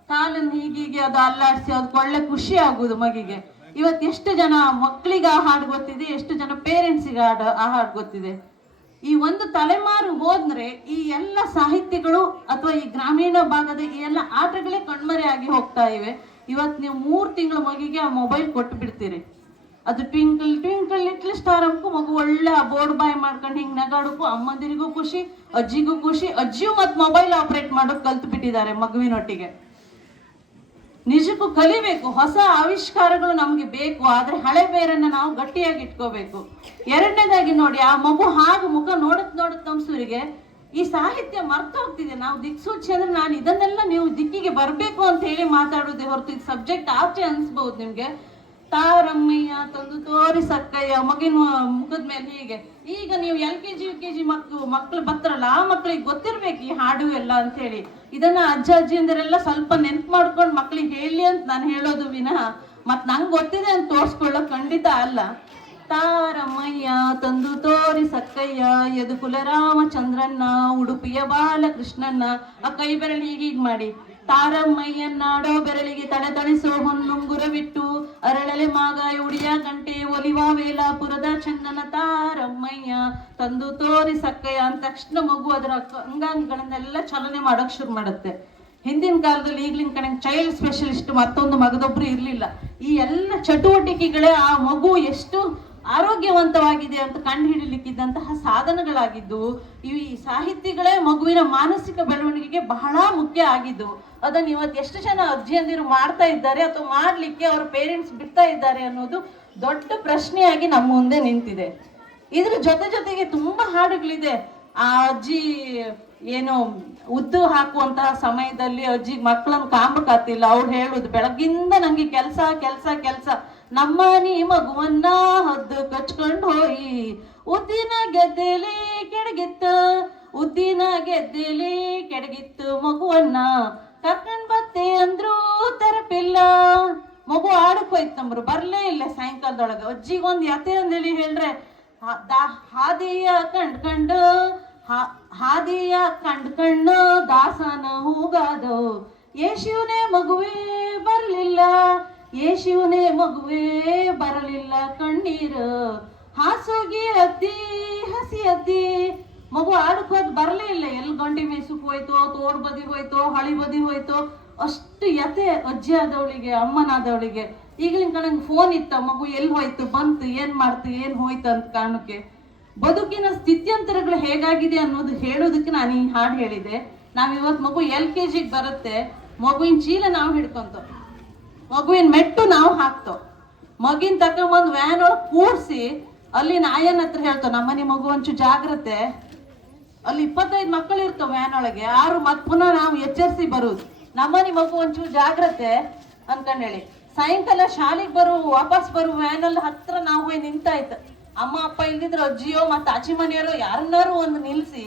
ಕಾಲನ್ನ ಹೀಗೀಗೆ ಅದು ಅಲ್ಲಾಡ್ಸಿ ಅದಕ್ಕೆ ಒಳ್ಳೆ ಖುಷಿ ಆಗುದು ಮಗಿಗೆ. ಇವತ್ತು ಎಷ್ಟು ಜನ ಮಕ್ಕಳಿಗೆ ಆ ಹಾಡು ಗೊತ್ತಿದೆ, ಎಷ್ಟು ಜನ ಪೇರೆಂಟ್ಸಿಗೆ ಆ ಹಾಡು ಗೊತ್ತಿದೆ. ಈ ಒಂದು ತಲೆಮಾರು ಹೋದ್ರೆ ಈ ಎಲ್ಲ ಸಾಹಿತ್ಯಗಳು ಅಥವಾ ಈ ಗ್ರಾಮೀಣ ಭಾಗದ ಈ ಎಲ್ಲ ಆಟಗಳೇ ಕಣ್ಮರೆ ಆಗಿ ಹೋಗ್ತಾ ಇವೆ. ಇವತ್ತು ನೀವು 3 ತಿಂಗಳ ಮಗಿಗೆ ಆ ಮೊಬೈಲ್ ಕೊಟ್ಟು ಬಿಡ್ತೀರಿ, ಅದು ಟ್ವಿಂಕಲ್ ಟ್ವಿಂಕಲ್ ಲಿಟ್ಲ್ ಸ್ಟಾರ್ ಅಂಕು ಮಗು ಒಳ್ಳೆ ಬೋರ್ಡ್ ಬಾಯ್ ಮಾಡ್ಕೊಂಡು ಹಿಂಗ್ ನಗಾಡಕ್ಕೂ ಅಮ್ಮಂದಿರಿಗೂ ಖುಷಿ, ಅಜ್ಜಿಗೂ ಖುಷಿ. ಅಜ್ಜಿಯು ಮತ್ ಮೊಬೈಲ್ ಆಪರೇಟ್ ಮಾಡೋಕ್ ಕಲ್ತು ಬಿಟ್ಟಿದ್ದಾರೆ ಮಗುವಿನೊಟ್ಟಿಗೆ. ನಿಜಕ್ಕೂ ಕಲಿಬೇಕು, ಹೊಸ ಆವಿಷ್ಕಾರಗಳು ನಮ್ಗೆ ಬೇಕು. ಆದ್ರೆ ಹಳೆ ಬೇರನ್ನ ನಾವು ಗಟ್ಟಿಯಾಗಿ ಇಟ್ಕೋಬೇಕು. 2ನೇದಾಗಿ ನೋಡಿ, ಆ ಮಗು ಹಾಗೆ ಮುಖ ನೋಡತ್ ನಮ್ಸೂರಿಗೆ ಈ ಸಾಹಿತ್ಯ ಮರ್ತ ಹೋಗ್ತಿದೆ. ನಾವು ದಿಕ್ಸೂಚಿ ಅಂದ್ರೆ ನಾನು ಇದನ್ನೆಲ್ಲ ನೀವು ದಿಕ್ಕಿಗೆ ಬರ್ಬೇಕು ಅಂತ ಹೇಳಿ ಮಾತಾಡೋದೇ ಹೊರತು ಇದು ಸಬ್ಜೆಕ್ಟ್ ಆಚೆ ಅನ್ಸ್ಬಹುದು ನಿಮ್ಗೆ. ತಾರಮ್ಮಯ್ಯ ತಂದು ತೋರಿ ಸಕ್ಕಯ್ಯ ಮಗಿನ ಮುಖದ ಮೇಲೆ ಹೀಗೆ. ಈಗ ನೀವು LKG UKG ಮಕ್ಳು ಬರ್ತಾರಲ್ಲ, ಆ ಮಕ್ಳಿಗೆ ಗೊತ್ತಿರ್ಬೇಕು ಈ ಹಾಡು ಎಲ್ಲ ಅಂತ ಹೇಳಿ. ಇದನ್ನ ಅಜ್ಜ ಅಜ್ಜಿಯಂದರೆಲ್ಲ ಸ್ವಲ್ಪ ನೆನ್ಪು ಮಾಡ್ಕೊಂಡು ಮಕ್ಳಿಗೆ ಹೇಳಿ ಅಂತ ನಾನು ಹೇಳೋದು ವಿನಃ ಮತ್ ನಂಗೆ ಗೊತ್ತಿದೆ ಅಂತ ತೋರ್ಸ್ಕೊಳ್ಳೋ ಖಂಡಿತ ಅಲ್ಲ. ತಾರಮ್ಮಯ್ಯ ತಂದು ತೋರಿ ಸಕ್ಕಯ್ಯ ಯದುಕುಲ ರಾಮಚಂದ್ರನ್ನ ಉಡುಪಿಯ ಬಾಲಕೃಷ್ಣನ್ನ. ಆ ಕೈ ಬೆರಳು ಹೀಗೀಗ್ ಮಾಡಿ, ತಾರಮ್ಮಯ್ಯನ್ನಾಡೋ ಬೆರಳಿಗೆ ತಳಿಸೋ ಹೊನ್ನುಂಗುರವಿಟ್ಟು, ಅರಳಲೆ ಮಾಗಾಯ ಉಡಿಯ ಗಂಟೆ ಒಲಿವ ವೇಲಾಪುರದ ಚಂದನ ತಾರಮ್ಮಯ್ಯ ತಂದು ತೋರಿ ಸಕ್ಕಯ್ಯ ಅಂದ ತಕ್ಷಣ ಮಗು ಅದರ ಅಂಗಾಂಗಗಳನ್ನೆಲ್ಲ ಚಲನೆ ಮಾಡೋಕ್ ಶುರು ಮಾಡುತ್ತೆ. ಹಿಂದಿನ ಕಾಲದಲ್ಲಿ ಈಗ್ಲಿನ ಕಡೆ ಚೈಲ್ಡ್ ಸ್ಪೆಷಲಿಸ್ಟ್ ಮತ್ತೊಂದು ಮಗದೊಬ್ರು ಇರ್ಲಿಲ್ಲ. ಈ ಎಲ್ಲ ಚಟುವಟಿಕೆಗಳೇ ಆ ಮಗು ಎಷ್ಟು ಆರೋಗ್ಯವಂತವಾಗಿದೆ ಅಂತ ಕಂಡು ಹಿಡಿಲಿಕ್ಕಿದ್ದಂತಹ ಸಾಧನಗಳಾಗಿದ್ದು, ಈ ಸಾಹಿತ್ಯಗಳೇ ಮಗುವಿನ ಮಾನಸಿಕ ಬೆಳವಣಿಗೆಗೆ ಬಹಳ ಮುಖ್ಯ ಆಗಿದ್ದು. ಅದನ್ನು ಇವತ್ತು ಎಷ್ಟು ಜನ ಅಜ್ಜಿಯಂದಿರು ಮಾಡ್ತಾ ಇದ್ದಾರೆ ಅಥವಾ ಮಾಡ್ಲಿಕ್ಕೆ ಅವ್ರ ಪೇರೆಂಟ್ಸ್ ಬಿಡ್ತಾ ಇದ್ದಾರೆ ಅನ್ನೋದು ದೊಡ್ಡ ಪ್ರಶ್ನೆಯಾಗಿ ನಮ್ಮ ಮುಂದೆ ನಿಂತಿದೆ. ಇದ್ರ ಜೊತೆಗೆ ತುಂಬಾ ಹಾಡುಗಳಿದೆ. ಆ ಅಜ್ಜಿ ಏನು ಉದ್ದು ಹಾಕುವಂತಹ ಸಮಯದಲ್ಲಿ ಅಜ್ಜಿಗೆ ಮಕ್ಕಳನ್ನ ಕಾಂಬಕ್ಕಾತಿಲ್ಲ, ಅವ್ರು ಹೇಳುದು ಬೆಳಗ್ಗಿಂದ ನಂಗೆ ಕೆಲ್ಸ ಕೆಲ್ಸ ಕೆಲ್ಸ, ನಮ್ಮ ನೀ ಮಗುವನ್ನ ಹದ್ದು ಕಚ್ಕೊಂಡು ಹೋಯಿ, ಉದ್ದಿನ ಗೆದ್ದೆಲಿ ಕೆಡಗಿತ್ತು, ಉದ್ದಿನ ಗೆದ್ದೆಲಿ ಕೆಡಗಿತ್ತು, ಮಗುವನ್ನ ಕರ್ಕೊಂಡ್ ಬತ್ತೆ ಅಂದ್ರು ತರಪಿಲ್ಲ. ಮಗು ಆಡಕ್ ಹೋಯ್ತು ನಮ್ರು, ಬರ್ಲೇ ಇಲ್ಲ ಸಾಯಂಕಾಲದೊಳಗೆ. ಅಜ್ಜಿಗೊಂದು ಯತೆ ಅಂದೇಳಿ ಹೇಳ್ರೆ, ಹಾದಿಯ ಕಂಡ್ಕಂಡು ಹಾದಿಯ ಕಂಡ್ಕಣ್ಣು ದಾಸನ ಹೂಗಾದೋ, ಯೇಶುನೇ ಮಗುವೇ ಬರಲಿಲ್ಲ, ಯೇಶುನೇ ಮಗುವೇ ಬರಲಿಲ್ಲ, ಕಣ್ಣೀರು ಹಾಸೋಗಿ ಅದ್ದಿ ಹಸಿ ಅದ್ದಿ. ಮಗು ಆಡಕ್ ಹೋದ್ ಬರ್ಲೇ ಇಲ್ಲ, ಎಲ್ಲಿ ಗಂಡಿ ಮೇಸಕ್ ಹೋಯ್ತೋ, ತೋಡ್ ಬದಿ ಹೋಯ್ತೋ, ಹಳಿ ಬದಿ ಹೋಯ್ತೋ, ಅಷ್ಟು ಯತೆ ಅಜ್ಜಿ ಆದವಳಿಗೆ, ಅಮ್ಮನಾದವಳಿಗೆ. ಈಗಲಿನ ಕಣಂಗೆ ಫೋನ್ ಇತ್ತ, ಮಗು ಎಲ್ಲಿ ಹೋಯ್ತು, ಬಂತು, ಏನ್ ಮಾಡ್ತು, ಏನ್ ಹೋಯ್ತು ಅಂತ ಕಾರಣಕ್ಕೆ. ಬದುಕಿನ ಸ್ಥಿತ್ಯಂತರಗಳು ಹೇಗಾಗಿದೆ ಅನ್ನೋದು ಹೇಳೋದಕ್ಕೆ ನಾನು ಈ ಹಾಡು ಹೇಳಿದೆ. ನಾವಿವತ್ತು ಮಗು LKG ಬರುತ್ತೆ, ಮಗುವಿನ ಚೀಲ ನಾವು ಹಿಡ್ಕೊಂತ, ಮಗುವಿನ ಮೆಟ್ಟು ನಾವು ಹಾಕ್ತೋ, ಮಗಿನ ತಕೊಂಬಂದು ವ್ಯಾನ್ ಒಳಗೆ ಕೂಡ್ಸಿ ಅಲ್ಲಿ ಆಯನ ಹತ್ರ ಹೇಳ್ತೋ, ನಮ್ಮನೆ ಮಗು ಒಂಚು ಜಾಗ್ರತೆ. ಅಲ್ಲಿ 25 ಮಕ್ಕಳು ಇರ್ತವ ವ್ಯಾನ್ ಒಳಗೆ, 6 ಮತ್ ಪುನಃ ನಾವು ಎಚ್ಚರಿಸಿ ಬರುದು, ನಮ್ಮನೆ ಮಗು ಒಂಚೂರು ಜಾಗ್ರತೆ ಅನ್ಕೊಂಡ್ ಹೇಳಿ. ಸಾಯಂಕಾಲ ಶಾಲೆಗೆ ವಾಪಸ್ ಬರುವ ವ್ಯಾನ್ ಅಲ್ಲಿ ಹತ್ರ ನಾವು ಹೋಗಿ ನಿಂತಾಯ್ತು. ಅಮ್ಮ ಅಪ್ಪ ಇಲ್ದಿದ್ರು ಅಜ್ಜಿಯೋ ಮತ್ತೆ ಆಚಿ ಮನೆಯವರೋ ಯಾರನ್ನಾರು ಒಂದು ನಿಲ್ಸಿ,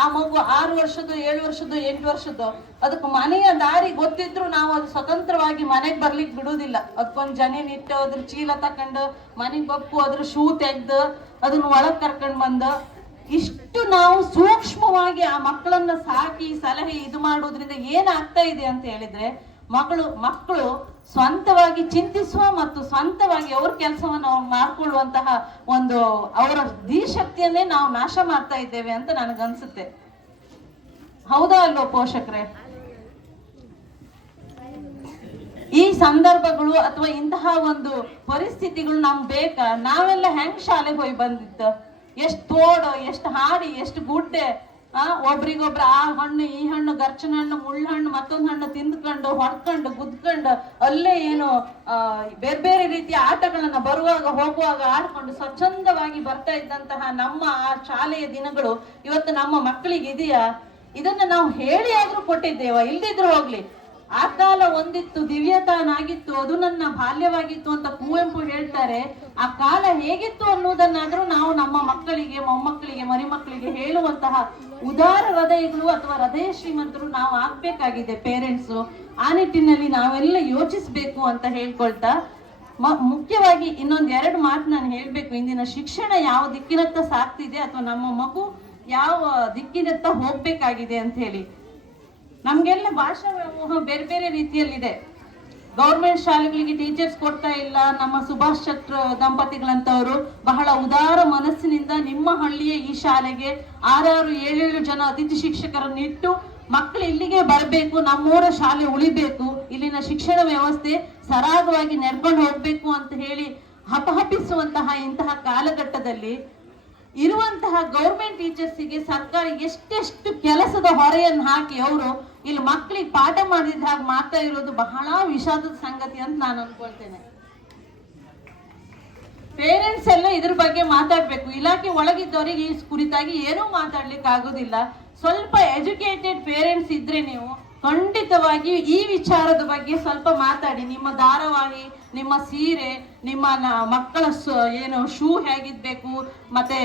ಆ ಮಗು 6 ವರ್ಷದ್ದು 7 ವರ್ಷದ್ದು 8 ವರ್ಷದ್ದು ಅದಕ್ಕೆ ಮನೆಯ ದಾರಿ ಗೊತ್ತಿದ್ರು ನಾವು ಅದು ಸ್ವತಂತ್ರವಾಗಿ ಮನೆಗೆ ಬರ್ಲಿಕ್ಕೆ ಬಿಡುವುದಿಲ್ಲ. ಅದಕ್ಕೊಂದು ಜನೇನ್ ಇಟ್ಟು ಅದ್ರ ಚೀಲ ತಕೊಂಡು ಮನೆಗೆ ಬಪ್ಪು ಅದ್ರ ಶೂ ತೆಗ್ದು ಅದನ್ನ ಒಳಗ್ ಕರ್ಕೊಂಡ್ ಬಂದು, ಇಷ್ಟು ನಾವು ಸೂಕ್ಷ್ಮವಾಗಿ ಆ ಮಕ್ಕಳನ್ನ ಸಾಕಿ ಸಲಹೆ ಇದು ಮಾಡೋದ್ರಿಂದ ಏನಾಗ್ತಾ ಇದೆ ಅಂತ ಹೇಳಿದ್ರೆ, ಮಕ್ಕಳು ಸ್ವಂತವಾಗಿ ಚಿಂತಿಸುವ ಮತ್ತು ಸ್ವಂತವಾಗಿ ಅವ್ರ ಕೆಲಸವನ್ನು ಮಾಡ್ಕೊಳ್ಳುವಂತಹ ಒಂದು ಅವರ ಧೀಶಕ್ತಿಯನ್ನೇ ನಾವು ನಾಶ ಮಾಡ್ತಾ ಇದ್ದೇವೆ ಅಂತ ನನಗನ್ಸುತ್ತೆ. ಹೌದಾ ಅಲ್ವೋ ಪೋಷಕರೇ? ಈ ಸಂದರ್ಭಗಳು ಅಥವಾ ಇಂತಹ ಒಂದು ಪರಿಸ್ಥಿತಿಗಳು ನಮ್ಗೆ ಬೇಕಾ? ನಾವೆಲ್ಲ ಹೆಂಗ್ ಶಾಲೆಗೆ ಹೋಗಿ ಬಂದಿತ್ತು, ಎಷ್ಟು ತೋಡು, ಎಷ್ಟು ಹಾಡಿ, ಎಷ್ಟು ಗುಡ್ಡೆ, ಒಬ್ರಿಗೊಬ್ರ ಆ ಹಣ್ಣು ಈ ಹಣ್ಣು ಗರ್ಚನ ಹಣ್ಣು ಮುಳ್ಳು ಹಣ್ಣು ಮತ್ತೊಂದು ಹಣ್ಣು ತಿಂದ್ಕೊಂಡು ಹೊಡ್ಕೊಂಡು ಗುದ್ಕೊಂಡು ಅಲ್ಲೇ ಏನು ಬೇರೆ ಬೇರೆ ರೀತಿಯ ಆಟಗಳನ್ನ ಬರುವಾಗ ಹೋಗುವಾಗ ಆಡ್ಕೊಂಡು ಸ್ವಚ್ಛಂದವಾಗಿ ಬರ್ತಾ ಇದ್ದಂತಹ ನಮ್ಮ ಆ ಶಾಲೆಯ ದಿನಗಳು ಇವತ್ತು ನಮ್ಮ ಮಕ್ಕಳಿಗೆ ಇದೆಯಾ? ಇದನ್ನ ನಾವು ಹೇಳಿ ಆದ್ರೂ ಕೊಟ್ಟಿದ್ದೇವ? ಇಲ್ದಿದ್ರು ಹೋಗ್ಲಿ, ಆ ಕಾಲ ಒಂದಿತ್ತು, ದಿವ್ಯತಾನಾಗಿತ್ತು, ಅದು ನನ್ನ ಬಾಲ್ಯವಾಗಿತ್ತು ಅಂತ ಕುವೆಂಪು ಹೇಳ್ತಾರೆ. ಆ ಕಾಲ ಹೇಗಿತ್ತು ಅನ್ನೋದನ್ನಾದ್ರೂ ನಾವು ನಮ್ಮ ಮಕ್ಕಳಿಗೆ, ಮೊಮ್ಮಕ್ಕಳಿಗೆ, ಮರಿಮಕ್ಕಳಿಗೆ ಹೇಳುವಂತಹ ಉದಾರ ಹೃದಯಗಳು ಅಥವಾ ಹೃದಯ ಶ್ರೀಮಂತರು ನಾವು ಆಗ್ಬೇಕಾಗಿದೆ ಪೇರೆಂಟ್ಸು. ಆ ನಿಟ್ಟಿನಲ್ಲಿ ನಾವೆಲ್ಲ ಯೋಚಿಸ್ಬೇಕು ಅಂತ ಹೇಳ್ಕೊಳ್ತಾ, ಮುಖ್ಯವಾಗಿ ಇನ್ನೊಂದ್ 2 ಮಾತು ನಾನು ಹೇಳ್ಬೇಕು. ಇಂದಿನ ಶಿಕ್ಷಣ ಯಾವ ದಿಕ್ಕಿನತ್ತ ಸಾಕ್ತಿದೆ ಅಥವಾ ನಮ್ಮ ಮಗು ಯಾವ ದಿಕ್ಕಿನತ್ತ ಹೋಗ್ಬೇಕಾಗಿದೆ ಅಂತ ಹೇಳಿ. ನಮ್ಗೆಲ್ಲ ಭಾಷಾ ವ್ಯಾಮೋಹ ಬೇರೆ ಬೇರೆ ರೀತಿಯಲ್ಲಿದೆ. ಗೌರ್ಮೆಂಟ್ ಶಾಲೆಗಳಿಗೆ ಟೀಚರ್ಸ್ ಕೊಡ್ತಾ ಇಲ್ಲ. ನಮ್ಮ ಸುಭಾಷ್ ಚಕ್ರ ದಂಪತಿಗಳಂತವರು ಬಹಳ ಉದಾರ ಮನಸ್ಸಿನಿಂದ ನಿಮ್ಮ ಹಳ್ಳಿಯ ಈ ಶಾಲೆಗೆ 6-7 ಜನ ಅತಿಥಿ ಶಿಕ್ಷಕರನ್ನು ಇಟ್ಟು ಮಕ್ಕಳು ಇಲ್ಲಿಗೆ ಬರಬೇಕು, ನಮ್ಮೂರ ಶಾಲೆ ಉಳಿಬೇಕು, ಇಲ್ಲಿನ ಶಿಕ್ಷಣ ವ್ಯವಸ್ಥೆ ಸರಾಗವಾಗಿ ನಡ್ಕೊಂಡು ಹೋಗ್ಬೇಕು ಅಂತ ಹೇಳಿ ಹಪಹಪಿಸುವಂತಹ ಇಂತಹ ಕಾಲಘಟ್ಟದಲ್ಲಿ ಇರುವಂತಹ ಗೌರ್ಮೆಂಟ್ ಟೀಚರ್ಸಿಗೆ ಸರ್ಕಾರ ಎಷ್ಟೆಷ್ಟು ಕೆಲಸದ ಹೊರೆಯನ್ನು ಹಾಕಿ ಅವರು ಇಲ್ಲಿ ಮಕ್ಕಳಿಗೆ ಪಾಠ ಮಾಡಿದ ಹಾಗೆ ಮಾಡ್ತಾ ಇರೋದು ಬಹಳ ವಿಷಾದದ ಸಂಗತಿ ಅಂತ ನಾನು ಅನ್ಕೊಳ್ತೇನೆ. ಪೇರೆಂಟ್ಸ್ ಎಲ್ಲ ಇದ್ರ ಬಗ್ಗೆ ಮಾತಾಡ್ಬೇಕು. ಇಲಾಖೆ ಒಳಗಿದ್ದವರಿಗೆ ಈ ಕುರಿತಾಗಿ ಏನೂ ಮಾತಾಡ್ಲಿಕ್ಕೆ ಆಗೋದಿಲ್ಲ. ಸ್ವಲ್ಪ ಎಜುಕೇಟೆಡ್ ಪೇರೆಂಟ್ಸ್ ಇದ್ರೆ ನೀವು ಖಂಡಿತವಾಗಿ ಈ ವಿಚಾರದ ಬಗ್ಗೆ ಸ್ವಲ್ಪ ಮಾತಾಡಿ. ನಿಮ್ಮ ಧಾರಾವಾಹಿ, ನಿಮ್ಮ ಸೀರೆ, ನಿಮ್ಮ ಮಕ್ಕಳ ಏನು ಶೂ ಹೇಗಿರ್ಬೇಕು, ಮತ್ತೆ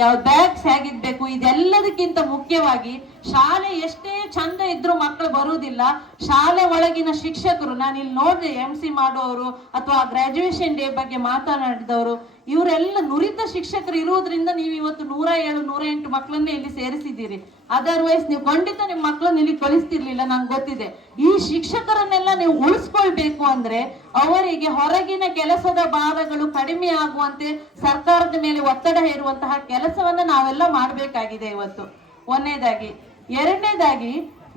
ಯಾವ ಬ್ಯಾಗ್ಸ್ ಹೇಗಿರ್ಬೇಕು, ಇದೆಲ್ಲದಕ್ಕಿಂತ ಮುಖ್ಯವಾಗಿ ಶಾಲೆ ಎಷ್ಟೇ ಚಂದ ಇದ್ರೂ ಮಕ್ಕಳು ಬರುವುದಿಲ್ಲ. ಶಾಲೆ ಒಳಗಿನ ಶಿಕ್ಷಕರು, ನಾನು ಇಲ್ಲಿ ನೋಡಿದೆ MC ಮಾಡೋರು ಅಥವಾ ಗ್ರಾಜುಯೇಷನ್ ಡೇ ಬಗ್ಗೆ ಮಾತನಾಡಿದವರು, ಇವರೆಲ್ಲ ನುರಿತ ಶಿಕ್ಷಕರು ಇರುವುದರಿಂದ ನೀವು ಇವತ್ತು 107-108 ಮಕ್ಕಳನ್ನೇ ಇಲ್ಲಿ ಸೇರಿಸಿದ್ದೀರಿ. ಅದರ್ವೈಸ್ ನೀವು ಖಂಡಿತ ನಿಮ್ಮ ಮಕ್ಕಳನ್ನ ಇಲ್ಲಿ ಕಳಿಸ್ತಿರ್ಲಿಲ್ಲ, ನಂಗೆ ಗೊತ್ತಿದೆ. ಈ ಶಿಕ್ಷಕರನ್ನೆಲ್ಲ ನೀವು ಉಳಿಸ್ಕೊಳ್ಬೇಕು ಅಂದ್ರೆ ಅವರಿಗೆ ಹೊರಗಿನ ಕೆಲಸದ ಭಾರಗಳು ಕಡಿಮೆ ಆಗುವಂತೆ ಸರ್ಕಾರದ ಮೇಲೆ ಒತ್ತಡ ಹೇರುವಂತಹ ಕೆಲಸವನ್ನ ನಾವೆಲ್ಲ ಮಾಡಬೇಕಾಗಿದೆ ಇವತ್ತು. ಒಂದನೇದಾಗಿ. ಎರಡನೇದಾಗಿ,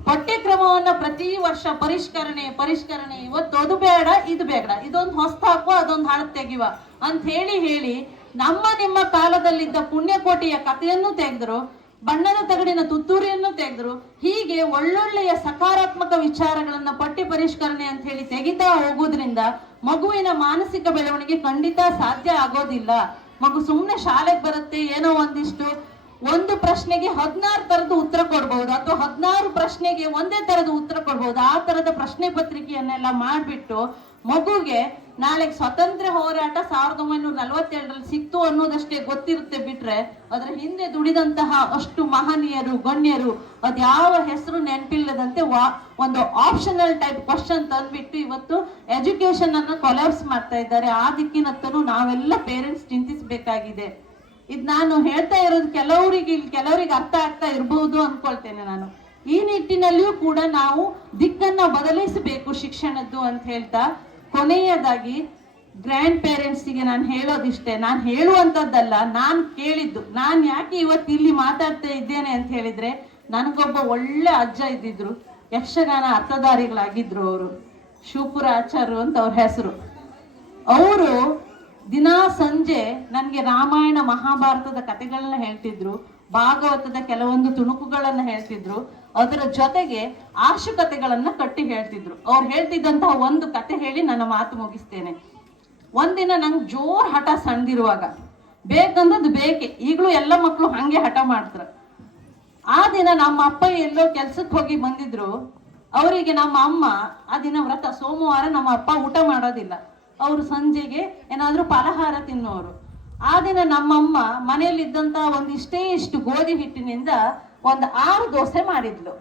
ಪಠ್ಯಕ್ರಮವನ್ನ ಪ್ರತಿ ವರ್ಷ ಪರಿಷ್ಕರಣೆ ಇವತ್ತು ಅದು ಬೇಡ, ಇದು ಬೇಡ, ಇದೊಂದು ಹೊಸ್ತು ಹಾಕುವ, ಅದೊಂದು ಹಳತ್ ತೆಗಿವ ಅಂತ ಹೇಳಿ ನಮ್ಮ ನಿಮ್ಮ ಕಾಲದಲ್ಲಿದ್ದ ಪುಣ್ಯಕೋಟಿಯ ಕಥೆಯನ್ನು ತೆಗೆದ್ರು, ಬಣ್ಣದ ತಗಡಿನ ತುತ್ತೂರಿಯನ್ನು ತೆಗೆದ್ರು. ಹೀಗೆ ಒಳ್ಳೊಳ್ಳೆಯ ಸಕಾರಾತ್ಮಕ ವಿಚಾರಗಳನ್ನ ಪಟ್ಟಿ ಪರಿಷ್ಕರಣೆ ಅಂತ ಹೇಳಿ ತೆಗಿತಾ ಹೋಗೋದ್ರಿಂದ ಮಗುವಿನ ಮಾನಸಿಕ ಬೆಳವಣಿಗೆ ಖಂಡಿತ ಸಾಧ್ಯ ಆಗೋದಿಲ್ಲ. ಮಗು ಸುಮ್ಮನೆ ಶಾಲೆಗೆ ಬರುತ್ತೆ, ಏನೋ ಒಂದಿಷ್ಟು ಒಂದು ಪ್ರಶ್ನೆಗೆ 16 ತರದ ಉತ್ತರ ಕೊಡ್ಬಹುದು, ಅಥವಾ 16 ಪ್ರಶ್ನೆಗೆ ಒಂದೇ ತರದ ಉತ್ತರ ಕೊಡ್ಬಹುದು. ಆ ತರದ ಪ್ರಶ್ನೆ ಪತ್ರಿಕೆಯನ್ನೆಲ್ಲ ಮಾಡ್ಬಿಟ್ಟು ಮಗುಗೆ ನಾಳೆ ಸ್ವಾತಂತ್ರ್ಯ ಹೋರಾಟ 1947ರಲ್ಲಿ ಸಿಕ್ತು ಅನ್ನೋದಷ್ಟೇ ಗೊತ್ತಿರುತ್ತೆ ಬಿಟ್ರೆ ಅದ್ರ ಹಿಂದೆ ದುಡಿದಂತಹ ಅಷ್ಟು ಮಹನೀಯರು ಗಣ್ಯರು ಅದ್ಯಾವ ಹೆಸರು ನೆನಪಿಲ್ಲದಂತೆ ಒಂದು ಆಪ್ಷನಲ್ ಟೈಪ್ ಕ್ವಶನ್ ತಂದ್ಬಿಟ್ಟು ಇವತ್ತು ಎಜುಕೇಶನ್ ಅನ್ನ ಕೊಲಾಪ್ಸ್ ಮಾಡ್ತಾ ಇದ್ದಾರೆ. ಆ ದಿಕ್ಕಿನತ್ತನು ನಾವೆಲ್ಲ ಪೇರೆಂಟ್ಸ್ ಚಿಂತಿಸಬೇಕಾಗಿದೆ. ಇದ್ ನಾನು ಹೇಳ್ತಾ ಇರೋದು ಕೆಲವರಿಗೆ ಅರ್ಥ ಆಗ್ತಾ ಇರಬಹುದು ಅನ್ಕೊಳ್ತೇನೆ ನಾನು. ಈ ನಿಟ್ಟಿನಲ್ಲಿಯೂ ಕೂಡ ನಾವು ದಿಕ್ಕನ್ನ ಬದಲಿಸಬೇಕು ಶಿಕ್ಷಣದ್ದು ಅಂತ ಹೇಳ್ತಾ, ಕೊನೆಯದಾಗಿ ಗ್ರ್ಯಾಂಡ್ ಪೇರೆಂಟ್ಸಿಗೆ ನಾನು ಹೇಳೋದಿಷ್ಟೇ, ನಾನು ಹೇಳುವಂಥದ್ದಲ್ಲ, ನಾನು ಕೇಳಿದ್ದು. ನಾನು ಯಾಕೆ ಇವತ್ತು ಇಲ್ಲಿ ಮಾತಾಡ್ತಾ ಇದ್ದೇನೆ ಅಂತ ಹೇಳಿದ್ರೆ, ನನಗೊಬ್ಬ ಒಳ್ಳೆ ಅಜ್ಜ ಇದ್ದಿದ್ರು, ಯಕ್ಷಗಾನ ಅರ್ಥಧಾರಿಗಳಾಗಿದ್ರು. ಅವರು ಶಿವಪುರ ಆಚಾರ್ಯರು ಅಂತ ಅವ್ರ ಹೆಸರು. ಅವರು ದಿನಾ ಸಂಜೆ ನನಗೆ ರಾಮಾಯಣ ಮಹಾಭಾರತದ ಕಥೆಗಳನ್ನ ಹೇಳ್ತಿದ್ರು, ಭಾಗವತದ ಕೆಲವೊಂದು ತುಣುಕುಗಳನ್ನ ಹೇಳ್ತಿದ್ರು, ಅದರ ಜೊತೆಗೆ ಆಶು ಕಥೆಗಳನ್ನ ಕಟ್ಟಿ ಹೇಳ್ತಿದ್ರು. ಅವ್ರು ಹೇಳ್ತಿದ್ದಂತಹ ಒಂದು ಕತೆ ಹೇಳಿ ನನ್ನ ಮಾತು ಮುಗಿಸ್ತೇನೆ. ಒಂದಿನ ನಂಗೆ ಜೋರ್ ಹಠ ಸಣ್ಣದಿರುವಾಗ, ಬೇಕಂದದ್ದು ಬೇಕೆ, ಈಗಲೂ ಎಲ್ಲ ಮಕ್ಕಳು ಹಂಗೆ ಹಠ ಮಾಡ್ತಾರೆ. ಆ ದಿನ ನಮ್ಮ ಅಪ್ಪ ಎಲ್ಲೋ ಕೆಲ್ಸಕ್ಕೆ ಹೋಗಿ ಬಂದಿದ್ರು. ಅವರಿಗೆ ನಮ್ಮ ಅಮ್ಮ ಆ ದಿನ ವ್ರತ, ಸೋಮವಾರ ನಮ್ಮ ಅಪ್ಪ ಊಟ ಮಾಡೋದಿಲ್ಲ, ಅವರು ಸಂಜೆಗೆ ಏನಾದ್ರೂ ಫಲಹಾರ ತಿನ್ನೋರು. ಆ ದಿನ ನಮ್ಮಮ್ಮ ಮನೆಯಲ್ಲಿದ್ದಂತ ಇಷ್ಟು ಗೋಧಿ ಹಿಟ್ಟಿನಿಂದ 6 ದೋಸೆ ಮಾಡಿದ್ಲು.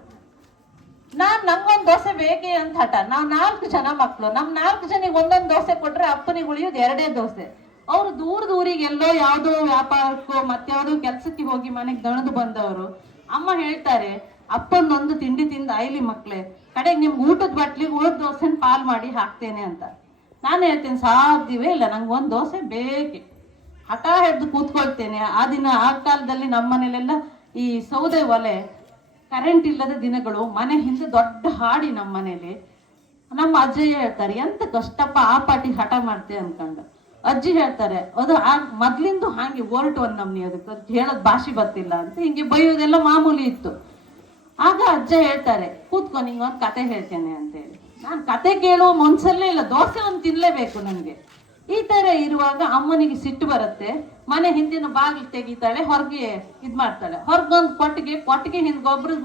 ನಂಗೊಂದು ದೋಸೆ ಬೇಕೆ ಅಂತ ಹಠ. ನಾವು 4 ಜನ ಮಕ್ಕಳು, ನಮ್ 4 ಜನಿಗೆ ಒಂದೊಂದು ದೋಸೆ ಕೊಟ್ರೆ ಅಪ್ಪನಿಗೆ ಉಳಿಯೋದು 2 ದೋಸೆ. ಅವ್ರು ದೂರಿಗೆ ಎಲ್ಲೋ ಯಾವ್ದೋ ವ್ಯಾಪಾರಕ್ಕೋ ಮತ್ಯಾವ್ದೋ ಕೆಲ್ಸಕ್ಕೆ ಹೋಗಿ ಮನೆಗೆ ದಣದು ಬಂದವರು. ಅಮ್ಮ ಹೇಳ್ತಾರೆ, ಅಪ್ಪಂದೊಂದು ತಿಂಡಿ ತಿಂದ ಐಲಿ ಮಕ್ಳೆ, ಕಡೆಗೆ ನಿಮ್ಗೆ ಊಟದ ಬಟ್ಲಿಗೆ ಉಳಿದ ದೋಸೆನ ಪಾಲ್ ಮಾಡಿ ಹಾಕ್ತೇನೆ ಅಂತ. ನಾನು ಹೇಳ್ತೇನೆ, ಸಾಧ್ಯವೇ ಇಲ್ಲ, ನಂಗೆ ಒಂದು ದೋಸೆ ಬೇಕೆ. ಹಠ ಹಿಡ್ದು ಕೂತ್ಕೊಳ್ತೇನೆ. ಆ ದಿನ ಆ ಕಾಲದಲ್ಲಿ ನಮ್ಮ ಮನೇಲೆಲ್ಲ ಈ ಸೌದೆ ಒಲೆ, ಕರೆಂಟ್ ಇಲ್ಲದ ದಿನಗಳು, ಮನೆ ಹಿಂದೆ ದೊಡ್ಡ ಹಾಡಿ ನಮ್ಮ ಮನೇಲಿ. ನಮ್ಮ ಅಜ್ಜಯ್ಯ ಹೇಳ್ತಾರೆ, ಎಂತ ಕಷ್ಟಪ್ಪ ಆ ಪಾಟಿ ಹಠ ಮಾಡ್ತೆ ಅನ್ಕೊಂಡು. ಅಜ್ಜಿ ಹೇಳ್ತಾರೆ, ಅದು ಮೊದ್ಲಿಂದು ಹಾಗೆ ಹೊರಟು ನಮ್ನಿ, ಅದಕ್ಕೆ ಹೇಳೋದ್ ಭಾಷೆ ಬರ್ತಿಲ್ಲ ಅಂತ ಹಿಂಗೆ ಬೈಯೋದೆಲ್ಲ ಮಾಮೂಲಿ ಇತ್ತು. ಆಗ ಅಜ್ಜ ಹೇಳ್ತಾರೆ, ಕೂತ್ಕೊ ನಿಂಗೊಂದು ಕತೆ ಹೇಳ್ತೇನೆ ಅಂತೇಳಿ. ನಾನು ಕತೆ ಕೇಳುವ ಮನ್ಸಲ್ಲೇ ಇಲ್ಲ, ದೋಸೆ ಒಂದು ತಿನ್ಲೇಬೇಕು ನನಗೆ. ಈ ತರ ಇರುವಾಗ ಅಮ್ಮನಿಗೆ ಸಿಟ್ಟು ಬರುತ್ತೆ. ಮನೆ ಹಿಂದಿನ ಬಾಗಿಲು ತೆಗಿತಾಳೆ, ಹೊರಗೆ ಇದ್ ಮಾಡ್ತಾಳೆ. ಹೊರಗೊಂದು ಕೊಟ್ಟಿಗೆ ಹಿಂದ್ ಗೊಬ್ಬರದ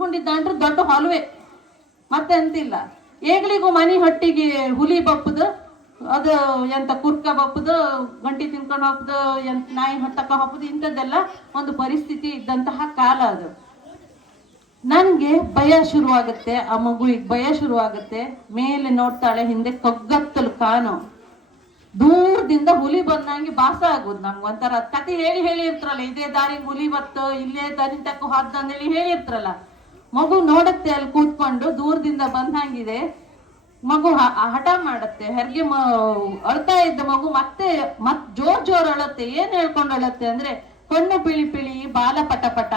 ಗುಂಡಿ ದಾಂಡ್ರೆ ದೊಡ್ಡ ಹೊಲುವೆ, ಮತ್ತೆ ಅಂತಿಲ್ಲ. ಏಗ್ಲಿಗೂ ಮನಿ ಹೊಟ್ಟಿಗೆ ಹುಲಿ ಬಪ್ಪದ, ಅದು ಎಂತ ಕುರ್ಕ ಬಪ್ಪದ, ಗಂಟಿ ತಿನ್ಕೊಂಡು ಹೋಗ್ದು, ಎಂತ ನಾಯಿ ಹೊಟ್ಟಕ್ಕ ಹೋಗ್ದು, ಇಂಥದ್ದೆಲ್ಲ ಒಂದು ಪರಿಸ್ಥಿತಿ ಇದ್ದಂತಹ ಕಾಲ ಅದು. ನನ್ಗೆ ಭಯ ಶುರುವಾಗುತ್ತೆ, ಆ ಮಗುವಿಗೆ ಭಯ ಶುರುವಾಗುತ್ತೆ. ಮೇಲೆ ನೋಡ್ತಾಳೆ, ಹಿಂದೆ ಕಗ್ಗತ್ತಲು ಕಾನು, ದೂರದಿಂದ ಹುಲಿ ಬಂದಂಗೆ ಭಾಸ ಆಗುದು. ನಮ್ಗೆ ಒಂಥರ ಕತೆ ಹೇಳಿ ಇರ್ತಾರಲ್ಲ, ಇದೇ ದಾರಿ ಹುಲಿ ಬತ್ತು, ಇಲ್ಲೇ ದಾರಿ ತಕ್ಕ ಹೊದ್ದ ಅಂತೇಳಿ ಹೇಳಿರ್ತಾರಲ್ಲ. ಮಗು ನೋಡತ್ತೆ ಅಲ್ಲಿ ಕೂತ್ಕೊಂಡು, ದೂರದಿಂದ ಬಂದಂಗಿದೆ. ಮಗು ಹಠ ಮಾಡತ್ತೆ. ಹೆರಿಗೆ ಅಳ್ತಾ ಇದ್ದ ಮಗು ಮತ್ತೆ ಜೋರ್ ಅಳತ್ತೆ. ಏನ್ ಹೇಳ್ಕೊಂಡು ಅಳತ್ತೆ ಅಂದ್ರೆ, ಕಣ್ಣು ಪಿಳಿ ಬಾಲ ಪಟ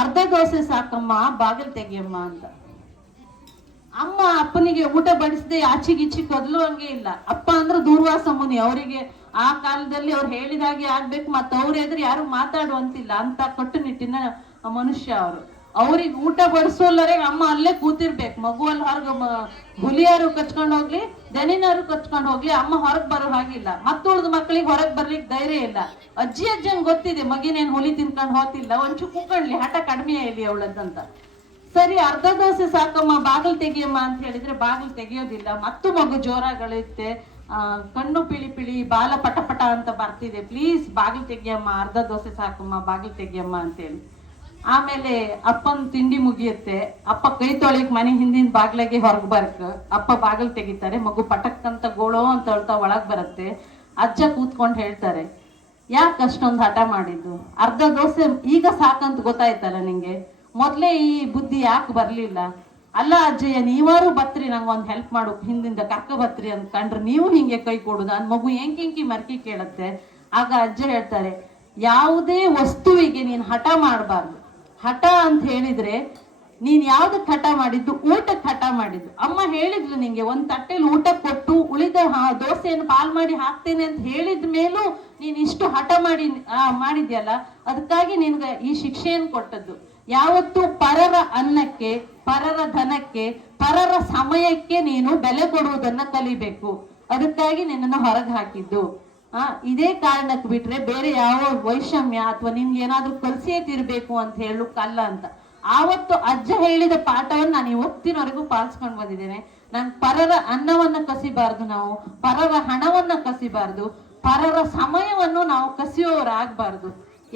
ಅರ್ಧ ದೋಸೆ ಸಾಕಮ್ಮ, ಬಾಗಿಲು ತೆಗಿಯಮ್ಮ ಅಂತ. ಅಮ್ಮ ಅಪ್ಪನಿಗೆ ಊಟ ಬಡಿಸದೆ ಆಚಿಗಿಚ್ಚಿ ಕದಲು ಹಂಗೆ ಇಲ್ಲ. ಅಪ್ಪ ಅಂದ್ರೆ ದೂರ್ವಾಸ ಮುನಿ, ಅವರಿಗೆ ಆ ಕಾಲದಲ್ಲಿ ಅವ್ರು ಹೇಳಿದಾಗೆ ಆಗ್ಬೇಕು, ಮತ್ತ ಅವ್ರ ಎದುರು ಯಾರು ಮಾತಾಡುವಂತಿಲ್ಲ ಅಂತ ಕಟ್ಟುನಿಟ್ಟಿನ ಮನುಷ್ಯ ಅವರು. ಅವ್ರಿಗೆ ಊಟ ಬಡಿಸೋಲ್ಲರೆ ಅಮ್ಮ ಅಲ್ಲೇ ಕೂತಿರ್ಬೇಕು. ಮಗುವಲ್ಲಿ ಹೊರಗೆ ಹುಲಿಯಾರು ಕಚ್ಕೊಂಡು ಹೋಗ್ಲಿ, ದನಿನಾರು ಕಚ್ಕೊಂಡು ಹೋಗ್ಲಿ, ಅಮ್ಮ ಹೊರಗ್ ಬರೋ ಹಾಗಿಲ್ಲ. ಮತ್ತುಳಿದ ಮಕ್ಕಳಿಗೆ ಹೊರಗ್ ಬರ್ಲಿಕ್ಕೆ ಧೈರ್ಯ ಇಲ್ಲ. ಅಜ್ಜಂಗ್ ಗೊತ್ತಿದೆ ಮಗಿನೇನ್ ಹುಲಿ ತಿನ್ಕೊಂಡು ಹೋಗ್ತಿಲ್ಲ, ಒಂಚು ಕೂಕಣ್ಲಿ, ಹಠ ಕಡಿಮೆ ಇಲ್ಲಿ ಅವಳದ್ದಂತ. ಸರಿ, ಅರ್ಧ ದೋಸೆ ಸಾಕಮ್ಮ, ಬಾಗಿಲು ತೆಗಿಯಮ್ಮ ಅಂತ ಹೇಳಿದ್ರೆ ಬಾಗಿಲು ತೆಗಿಯೋದಿಲ್ಲ. ಮತ್ತು ಮಗು ಜೋರಾಗಳುತ್ತೆ, ಕಣ್ಣು ಪಿಳಿ ಬಾಲ ಪಟ ಅಂತ ಬರ್ತಿದೆ. ಪ್ಲೀಸ್ ಬಾಗಿಲು ತೆಗಿಯಮ್ಮ, ಅರ್ಧ ದೋಸೆ ಸಾಕಮ್ಮ, ಬಾಗಿಲು ತೆಗಿಯಮ್ಮ ಅಂತೇಳಿ. ಆಮೇಲೆ ಅಪ್ಪನ ತಿಂಡಿ ಮುಗಿಯುತ್ತೆ. ಅಪ್ಪ ಕೈ ತೊಳಿಕ್ ಮನೆ ಹಿಂದಿನ ಬಾಗ್ಲಿಗೆ ಹೊರಗ್ ಬರ್ಕ, ಅಪ್ಪ ಬಾಗಿಲು ತೆಗಿತಾರೆ. ಮಗು ಪಟಕ್ ಅಂತ ಗೋಳೋ ಅಂತ ಹೇಳ್ತಾ ಒಳಗ್ ಬರುತ್ತೆ. ಅಜ್ಜ ಕೂತ್ಕೊಂಡು ಹೇಳ್ತಾರೆ, ಯಾಕೆ ಅಷ್ಟೊಂದು ಹಠ ಮಾಡಿದ್ದು? ಅರ್ಧ ದೋಸೆ ಈಗ ಸಾಕಂತ ಗೊತ್ತಾಯ್ತಲ್ಲ ನಿಂಗೆ, ಮೊದ್ಲೇ ಈ ಬುದ್ಧಿ ಯಾಕೆ ಬರ್ಲಿಲ್ಲ? ಅಲ್ಲ ಅಜ್ಜಯ್ಯ, ನೀವಾರು ಬತ್ರಿ, ನಂಗೊಂದು ಹೆಲ್ಪ್ ಮಾಡು, ಹಿಂದಿಂದ ಕರ್ಕ ಬತ್ರಿ ಅಂತ ಕಂಡ್ರೆ ನೀವು ಹಿಂಗೆ ಕೈ ಕೊಡುದು? ನನ್ ಮಗು ಹೆಂಕಿ ಮರ್ಕಿ ಕೇಳುತ್ತೆ. ಆಗ ಅಜ್ಜ ಹೇಳ್ತಾರೆ, ಯಾವುದೇ ವಸ್ತುವಿಗೆ ನೀನ್ ಹಠ ಮಾಡಬಾರ್ದು. ಹಠ ಅಂತ ಹೇಳಿದ್ರೆ ನೀನ್ ಯಾವ್ದಕ್ ಹಠ ಮಾಡಿದ್ದು? ಊಟಕ್ಕೆ ಹಠ ಮಾಡಿದ್ದು. ಅಮ್ಮ ಹೇಳಿದ್ಲು ನಿಂಗೆ ಒಂದ್ ತಟ್ಟೆಲಿ ಊಟ ಕೊಟ್ಟು ಉಳಿದ ದೋಸೆಯನ್ನು ಪಾಲ್ ಮಾಡಿ ಹಾಕ್ತೇನೆ ಅಂತ ಹೇಳಿದ ಮೇಲೂ ನೀನ್ ಇಷ್ಟು ಹಠ ಮಾಡಿದ್ಯಲ್ಲ, ಅದಕ್ಕಾಗಿ ನಿನ್ಗೆ ಈ ಶಿಕ್ಷೆಯನ್ನು ಕೊಟ್ಟದ್ದು. ಯಾವತ್ತು ಪರರ ಅನ್ನಕ್ಕೆ, ಪರರ ಧನಕ್ಕೆ, ಪರರ ಸಮಯಕ್ಕೆ ನೀನು ಬೆಲೆ ಕೊಡುವುದನ್ನ ಕಲಿಬೇಕು. ಅದಕ್ಕಾಗಿ ನಿನ್ನನ್ನು ಹೊರಗೆ ಹಾಕಿದ್ದು. ಇದೇ ಕಾರಣಕ್ಕೆ ಬಿಟ್ರೆ ಬೇರೆ ಯಾವ ವೈಷಮ್ಯ ಅಥವಾ ನಿಮ್ಗೆ ಏನಾದ್ರೂ ಕಲ್ಸಿಯೇ ತಿರ್ಬೇಕು ಅಂತ ಹೇಳಕ್ಕಲ್ಲ ಅಂತ. ಆವತ್ತು ಅಜ್ಜ ಹೇಳಿದ ಪಾಠವನ್ನು ನಾನು ಇವತ್ತಿನವರೆಗೂ ಪಾಲಿಸ್ಕೊಂಡು ಬಂದಿದ್ದೇನೆ. ನಾನು ಪರರ ಅನ್ನವನ್ನ ಕಸಿಬಾರ್ದು, ನಾವು ಪರರ ಹಣವನ್ನ ಕಸಿಬಾರ್ದು, ಪರರ ಸಮಯವನ್ನು ನಾವು ಕಸಿಯೋರಾಗಬಾರ್ದು.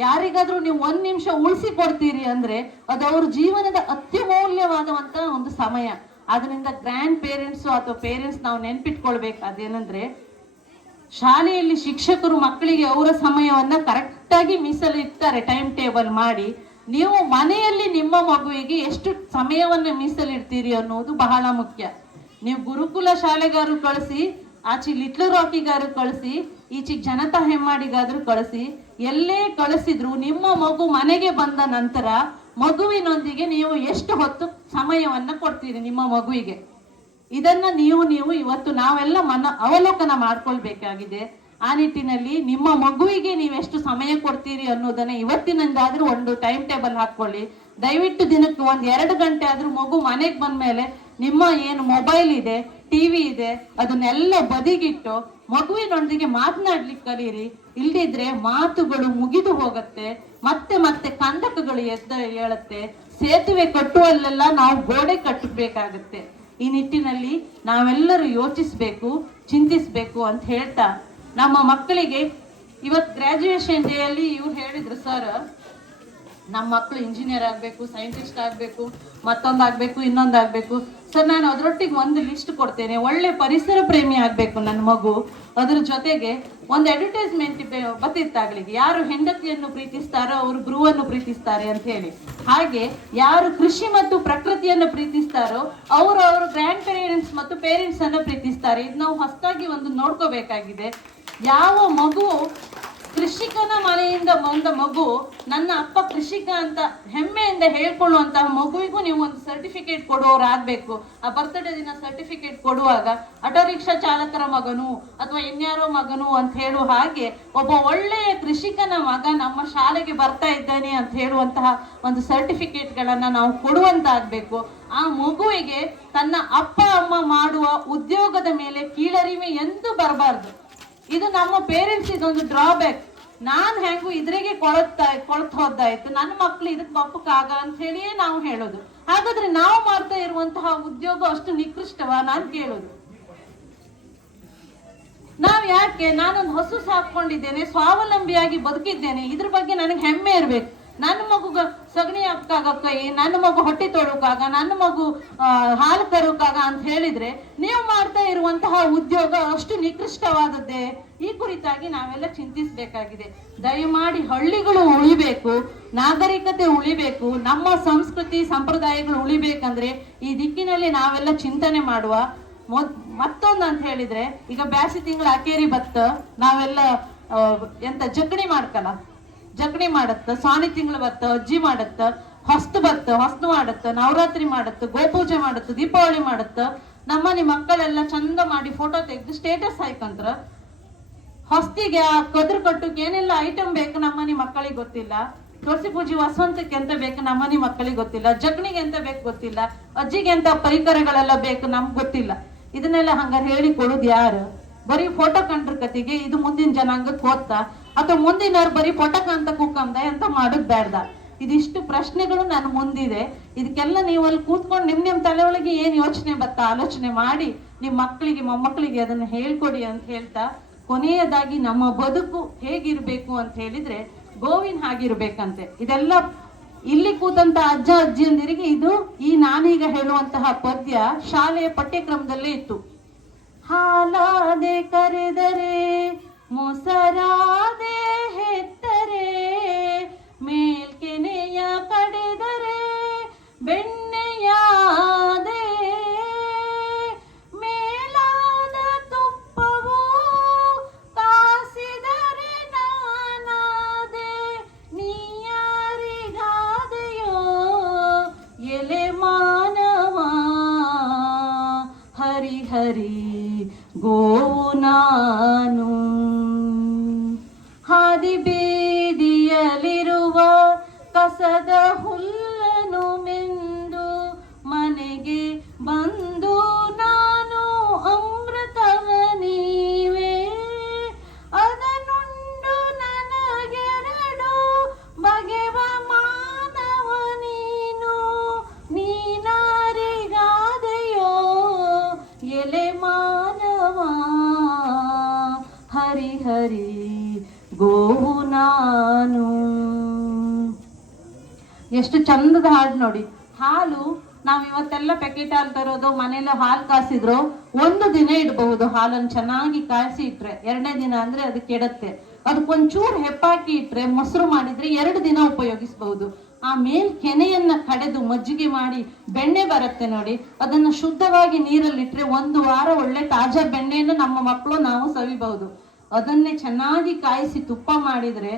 ಯಾರಿಗಾದ್ರೂ ನೀವು 1 ನಿಮಿಷ ಉಳಿಸಿ ಕೊಡ್ತೀರಿ ಅಂದ್ರೆ ಅದು ಅವ್ರ ಜೀವನದ ಅತ್ಯಮೂಲ್ಯವಾದಂತ ಒಂದು ಸಮಯ. ಅದರಿಂದ ಗ್ರ್ಯಾಂಡ್ ಪೇರೆಂಟ್ಸ್ ಅಥವಾ ಪೇರೆಂಟ್ಸ್ ನಾವು ನೆನ್ಪಿಟ್ಕೊಳ್ಬೇಕಾದೇನಂದ್ರೆ, ಶಾಲೆಯಲ್ಲಿ ಶಿಕ್ಷಕರು ಮಕ್ಕಳಿಗೆ ಅವರ ಸಮಯವನ್ನ ಕರೆಕ್ಟಾಗಿ ಮೀಸಲಿಡ್ತಾರೆ, ಟೈಮ್ ಟೇಬಲ್ ಮಾಡಿ. ನೀವು ಮನೆಯಲ್ಲಿ ನಿಮ್ಮ ಮಗುವಿಗೆ ಎಷ್ಟು ಸಮಯವನ್ನ ಮೀಸಲಿಡ್ತೀರಿ ಅನ್ನೋದು ಬಹಳ ಮುಖ್ಯ. ನೀವು ಗುರುಕುಲ ಶಾಲೆಗಾರು ಕಳಿಸಿ, ಆಚೆ ಲಿಟ್ಲ್ ರಾಕಿಗಾರು ಕಳಿಸಿ, ಈಚೆಗೆ ಜನತಾ ಹೆಮ್ಮಾಡಿಗಾದ್ರೂ ಕಳಿಸಿ, ಎಲ್ಲೇ ಕಳಿಸಿದ್ರು ನಿಮ್ಮ ಮಗು ಮನೆಗೆ ಬಂದ ನಂತರ ಮಗುವಿನೊಂದಿಗೆ ನೀವು ಎಷ್ಟು ಹೊತ್ತು ಸಮಯವನ್ನ ಕೊಡ್ತೀರಿ ನಿಮ್ಮ ಮಗುವಿಗೆ. ಇದನ್ನ ನೀವು ಇವತ್ತು ನಾವೆಲ್ಲ ಅವಲೋಕನ ಮಾಡ್ಕೊಳ್ಬೇಕಾಗಿದೆ. ಆ ನಿಟ್ಟಿನಲ್ಲಿ ನಿಮ್ಮ ಮಗುವಿಗೆ ನೀವೆಷ್ಟು ಸಮಯ ಕೊಡ್ತೀರಿ ಅನ್ನೋದನ್ನ ಇವತ್ತಿನಿಂದಾದ್ರೂ ಒಂದು ಟೈಮ್ ಟೇಬಲ್ ಹಾಕೊಳ್ಳಿ. ದಯವಿಟ್ಟು ದಿನಕ್ಕೆ 1-2 ಗಂಟೆ ಆದ್ರೂ ಮಗು ಮನೆಗೆ ಬಂದ್ಮೇಲೆ ನಿಮ್ಮ ಏನು ಮೊಬೈಲ್ ಇದೆ, ಟಿವಿ ಇದೆ, ಅದನ್ನೆಲ್ಲ ಬದಿಗಿಟ್ಟು ಮಗುವಿನೊಂದಿಗೆ ಮಾತನಾಡ್ಲಿಕ್ಕೆ ಕಲೀರಿ. ಇಲ್ದಿದ್ರೆ ಮಾತುಗಳು ಮುಗಿದು ಹೋಗುತ್ತೆ, ಮತ್ತೆ ಕಂದಕಗಳು ಹೇಳುತ್ತೆ. ಸೇತುವೆ ಕಟ್ಟುವಲ್ಲೆಲ್ಲ ನಾವು ಗೋಡೆ ಕಟ್ಟಬೇಕಾಗತ್ತೆ. ಈ ನಿಟ್ಟಿನಲ್ಲಿ ನಾವೆಲ್ಲರೂ ಯೋಚಿಸ್ಬೇಕು, ಚಿಂತಿಸ್ಬೇಕು ಅಂತ ಹೇಳ್ತಾ, ನಮ್ಮ ಮಕ್ಕಳಿಗೆ ಇವತ್ತು ಗ್ರಾಜುಯೇಷನ್ ಡೇ ಅಲ್ಲಿ ಇವ್ರು ಹೇಳಿದ್ರು, ಸರ್ ನಮ್ಮ ಮಕ್ಕಳು ಇಂಜಿನಿಯರ್ ಆಗ್ಬೇಕು, ಸೈಂಟಿಸ್ಟ್ ಆಗ್ಬೇಕು, ಮತ್ತೊಂದಾಗ್ಬೇಕು, ಇನ್ನೊಂದಾಗ್ಬೇಕು. ಸರ್ ನಾನು ಅದರೊಟ್ಟಿಗೆ ಒಂದು ಲಿಸ್ಟ್ ಕೊಡ್ತೇನೆ, ಒಳ್ಳೆ ಪರಿಸರ ಪ್ರೇಮಿ ಆಗ್ಬೇಕು ನನ್ನ ಮಗು. ಅದ್ರ ಜೊತೆಗೆ ಒಂದು ಅಡ್ವರ್ಟೈಸ್ಮೆಂಟ್ ಬರ್ತಿತ್ತಾಗ್ಲಿಕ್ಕೆ, ಯಾರು ಹೆಂಡತಿಯನ್ನು ಪ್ರೀತಿಸ್ತಾರೋ ಅವರು ಗುರುವನ್ನು ಪ್ರೀತಿಸ್ತಾರೆ ಅಂತ ಹೇಳಿ. ಹಾಗೆ ಯಾರು ಕೃಷಿ ಮತ್ತು ಪ್ರಕೃತಿಯನ್ನು ಪ್ರೀತಿಸ್ತಾರೋ ಅವರು ಗ್ರ್ಯಾಂಡ್ ಪೇರೆಂಟ್ಸ್ ಮತ್ತು ಪೇರೆಂಟ್ಸ್ ಅನ್ನು ಪ್ರೀತಿಸ್ತಾರೆ. ಇದು ನಾವು ಹೊಸದಾಗಿ ಒಂದು ನೋಡ್ಕೋಬೇಕಾಗಿದೆ. ಯಾವ ಮಗು ಕೃಷಿಕನ ಮನೆಯಿಂದ ಬಂದ ಮಗು ನನ್ನ ಅಪ್ಪ ಕೃಷಿಕ ಅಂತ ಹೆಮ್ಮೆಯಿಂದ ಹೇಳ್ಕೊಳ್ಳುವಂತಹ ಮಗುವಿಗೂ ನೀವು ಒಂದು ಸರ್ಟಿಫಿಕೇಟ್ ಕೊಡುವವರಾಗಬೇಕು. ಆ ಬರ್ತ್ಡೇ ದಿನ ಸರ್ಟಿಫಿಕೇಟ್ ಕೊಡುವಾಗ ಆಟೋ ರಿಕ್ಷಾ ಚಾಲಕರ ಮಗನು ಅಥವಾ ಇನ್ಯಾರೋ ಮಗನು ಅಂತ ಹೇಳುವ ಹಾಗೆ ಒಬ್ಬ ಒಳ್ಳೆಯ ಕೃಷಿಕನ ಮಗ ನಮ್ಮ ಶಾಲೆಗೆ ಬರ್ತಾ ಇದ್ದಾನೆ ಅಂತ ಹೇಳುವಂತಹ ಒಂದು ಸರ್ಟಿಫಿಕೇಟ್ಗಳನ್ನ ನಾವು ಕೊಡುವಂತಾಗಬೇಕು. ಆ ಮಗುವಿಗೆ ತನ್ನ ಅಪ್ಪ ಅಮ್ಮ ಮಾಡುವ ಉದ್ಯೋಗದ ಮೇಲೆ ಕೀಳರಿಮೆ ಎಂದೂ ಬರಬಾರ್ದು. ಇದು ನಮ್ಮ ಪೇರೆಂಟ್ಸ್ ಇದೊಂದು ಡ್ರಾಬ್ಯಾಕ್. ನಾನ್ ಹೆಂಗು ಇದ್ರಿಗೆ ಕೊಳತ್ ಹೋದಾಯ್ತು, ನನ್ನ ಮಕ್ಳು ಇದಕ್ ಬಪ್ಪಕ್ಕಾಗ ಅಂತ ಹೇಳಿಯೇ ನಾವು ಹೇಳೋದು. ಹಾಗಾದ್ರೆ ನಾವು ಮಾಡ್ತಾ ಇರುವಂತಹ ಉದ್ಯೋಗ ಅಷ್ಟು ನಿಕೃಷ್ಟವಾ? ನಾನ್ ಕೇಳೋದು. ಯಾಕೆ ನಾನೊಂದು ಹಸು ಸಾಕೊಂಡಿದ್ದೇನೆ, ಸ್ವಾವಲಂಬಿಯಾಗಿ ಬದುಕಿದ್ದೇನೆ, ಇದ್ರ ಬಗ್ಗೆ ನನಗೆ ಹೆಮ್ಮೆ ಇರ್ಬೇಕು. ನನ್ನ ಮಗುಗ ಸಗಣಿ ಹಾಕಾಗ ಕೈ, ನನ್ನ ಮಗು ಹೊಟ್ಟೆ ತೊಡಕಾಗ, ನನ್ನ ಮಗು ಹಾಲು ಕರೋಕಾಗ ಅಂತ ಹೇಳಿದ್ರೆ ನೀವು ಮಾಡ್ತಾ ಇರುವಂತಹ ಉದ್ಯೋಗ ಅಷ್ಟು ನಿಕೃಷ್ಟವಾದದ್ದೇ? ಈ ಕುರಿತಾಗಿ ನಾವೆಲ್ಲ ಚಿಂತಿಸಬೇಕಾಗಿದೆ. ದಯಮಾಡಿ ಹಳ್ಳಿಗಳು ಉಳಿಬೇಕು, ನಾಗರಿಕತೆ ಉಳಿಬೇಕು, ನಮ್ಮ ಸಂಸ್ಕೃತಿ ಸಂಪ್ರದಾಯಗಳು ಉಳಿಬೇಕಂದ್ರೆ ಈ ದಿಕ್ಕಿನಲ್ಲಿ ನಾವೆಲ್ಲ ಚಿಂತನೆ ಮಾಡುವ. ಮತ್ತೊಂದು ಅಂತ ಹೇಳಿದ್ರೆ, ಈಗ ಬ್ಯಾಸಿ ತಿಂಗಳ ಅಕೇರಿ ಬತ್ತ, ನಾವೆಲ್ಲ ಜಕಣಿ ಮಾಡ್ಕಲ್ಲ, ಜಕಣಿ ಮಾಡತ್ತ, ಸಾಣಿ ತಿಂಗಳು ಬತ್ತ, ಅಜ್ಜಿ ಮಾಡತ್ತ, ಹೊಸ್ತು ಮಾಡತ್ತ, ನವರಾತ್ರಿ ಮಾಡತ್ತ, ಗೋಪೂಜೆ ಮಾಡತ್ತ, ದೀಪಾವಳಿ ಮಾಡತ್ತ. ನಮ್ಮನೆ ಮಕ್ಕಳೆಲ್ಲ ಚಂದ ಮಾಡಿ ಫೋಟೋ ತೆಗೆದು ಸ್ಟೇಟಸ್ ಹಾಕಂತ್ರ. ಹೊಸ್ತಿಗೆ ಆ ಕದ್ರ ಕಟ್ಟಕ್ಕೆ ಏನೆಲ್ಲ ಐಟಮ್ ಬೇಕು ನಮ್ಮನೆ ಮಕ್ಕಳಿಗೆ ಗೊತ್ತಿಲ್ಲ. ತುಳಸಿ ಪೂಜೆ ವಸಂತಕ್ಕೆ ಎಂತ ಬೇಕು ನಮ್ಮನೆ ಮಕ್ಕಳಿಗೆ ಗೊತ್ತಿಲ್ಲ. ಜಗಣಿಗೆ ಎಂತ ಬೇಕು ಗೊತ್ತಿಲ್ಲ. ಅಜ್ಜಿಗೆ ಎಂತ ಪರಿಕರಗಳೆಲ್ಲ ಬೇಕು ನಮ್ಗೆ ಗೊತ್ತಿಲ್ಲ. ಇದನ್ನೆಲ್ಲ ಹಂಗಾರೆ ಹೇಳಿ ಕೊಡುದು ಯಾರು? ಬರೀ ಫೋಟೋ ಕಂಡ್ರ ಕತಿಗೆ ಇದು ಮುಂದಿನ ಜನಾಂಗಕ್ಕೆ ಓದ್ತಾ, ಅಥವಾ ಮುಂದಿನವ್ರು ಬರೀ ಫೋಟೋ ಕಾಂತ ಕೂಕಂದ ಎಂತ ಮಾಡೋದ್ ಬೇಡ್ದ? ಇದಿಷ್ಟು ಪ್ರಶ್ನೆಗಳು ನನ್ನ ಮುಂದಿದೆ. ಇದಕ್ಕೆಲ್ಲ ನೀವು ಅಲ್ಲಿ ಕೂತ್ಕೊಂಡು ನಿಮ್ ತಲೆ ಒಳಗೆ ಏನ್ ಯೋಚನೆ ಬತ್ತಾ ಆಲೋಚನೆ ಮಾಡಿ ನಿಮ್ ಮಕ್ಕಳಿಗೆ ಮೊಮ್ಮಕ್ಕಳಿಗೆ ಅದನ್ನ ಹೇಳ್ಕೊಡಿ ಅಂತ ಹೇಳ್ತಾ, ಕೊನೆಯದಾಗಿ ನಮ್ಮ ಬದುಕು ಹೇಗಿರ್ಬೇಕು ಅಂತ ಹೇಳಿದ್ರೆ ಗೋವಿನ ಹಾಗಿರ್ಬೇಕಂತೆ. ಇದೆಲ್ಲ ಇಲ್ಲಿ ಕೂತಂತ ಅಜ್ಜ ಅಜ್ಜಿಯಂದಿರಿಗೆ ಈ ನಾನೀಗ ಹೇಳುವಂತಹ ಪದ್ಯ ಶಾಲೆಯ ಪಠ್ಯಕ್ರಮದಲ್ಲೇ ಇತ್ತು. ಹಾಲಾದೆ ಕರೆದರೆ, ಮೊಸರಾದೆ ಹೆತ್ತರೆ, ಮೇಲ್ಕೆನೆಯ ಕಡೆದರೆ ಬೆಣ್ಣೆಯಾದೆ, ಮೇಲಾದ ತುಪ್ಪವು ಕಾಸಿದರೆ ನಾನಾದೆ, ನೀಯಾರಿಗಾದೆಯೋ ಎಲೆ ಹರಿ ಗೋವು ನಾನು. ಹಾದಿ ಬೀದಿಯಲ್ಲಿರುವ ಕಸದ ಹುಲ್ಲನು ಮೆಂದು ಮನೆಗೆ ಬಂದು ನಾನು ಅಮೃತವ ನೀವೇ ಅದನ್ನುಂಡು ನನಗೆರಡು ಬಗೆವ ಮಾನವ ನೀನು. ನೀನಾರಿಗಾದೆಯೋ ಎಲೆ ಮಾನವ ಹರಿ ಹರಿ ಗೋವು ನಾನು. ಎಷ್ಟು ಚಂದದ ಹಾಡು ನೋಡಿ. ಹಾಲು ನಾವು ಇವತ್ತೆಲ್ಲ ಪ್ಯಾಕೆಟ್ ಹಾಲು ತರೋದು, ಮನೇಲಿ ಹಾಲು ಕಾಸಿದ್ರು ಒಂದು ದಿನ ಇಡಬಹುದು. ಹಾಲನ್ನು ಚೆನ್ನಾಗಿ ಕಾಯಿಸಿ ಇಟ್ರೆ 2ನೇ ದಿನ ಅಂದ್ರೆ ಅದು ಕೆಡುತ್ತೆ. ಅದಕ್ಕೊಂಚೂರು ಹೆಪ್ಪಾಕಿ ಇಟ್ರೆ ಮೊಸರು ಮಾಡಿದ್ರೆ 2 ದಿನ ಉಪಯೋಗಿಸಬಹುದು. ಆ ಮೇಲ್ ಕೆನೆಯನ್ನ ಕಡೆದು ಮಜ್ಜಿಗೆ ಮಾಡಿ ಬೆಣ್ಣೆ ಬರುತ್ತೆ ನೋಡಿ, ಅದನ್ನ ಶುದ್ಧವಾಗಿ ನೀರಲ್ಲಿಟ್ರೆ 1 ವಾರ ಒಳ್ಳೆ ತಾಜಾ ಬೆಣ್ಣೆಯನ್ನು ನಮ್ಮ ಮಕ್ಕಳು ನಾವು ಸವಿಬಹುದು. ಅದನ್ನೇ ಚೆನ್ನಾಗಿ ಕಾಯಿಸಿ ತುಪ್ಪ ಮಾಡಿದ್ರೆ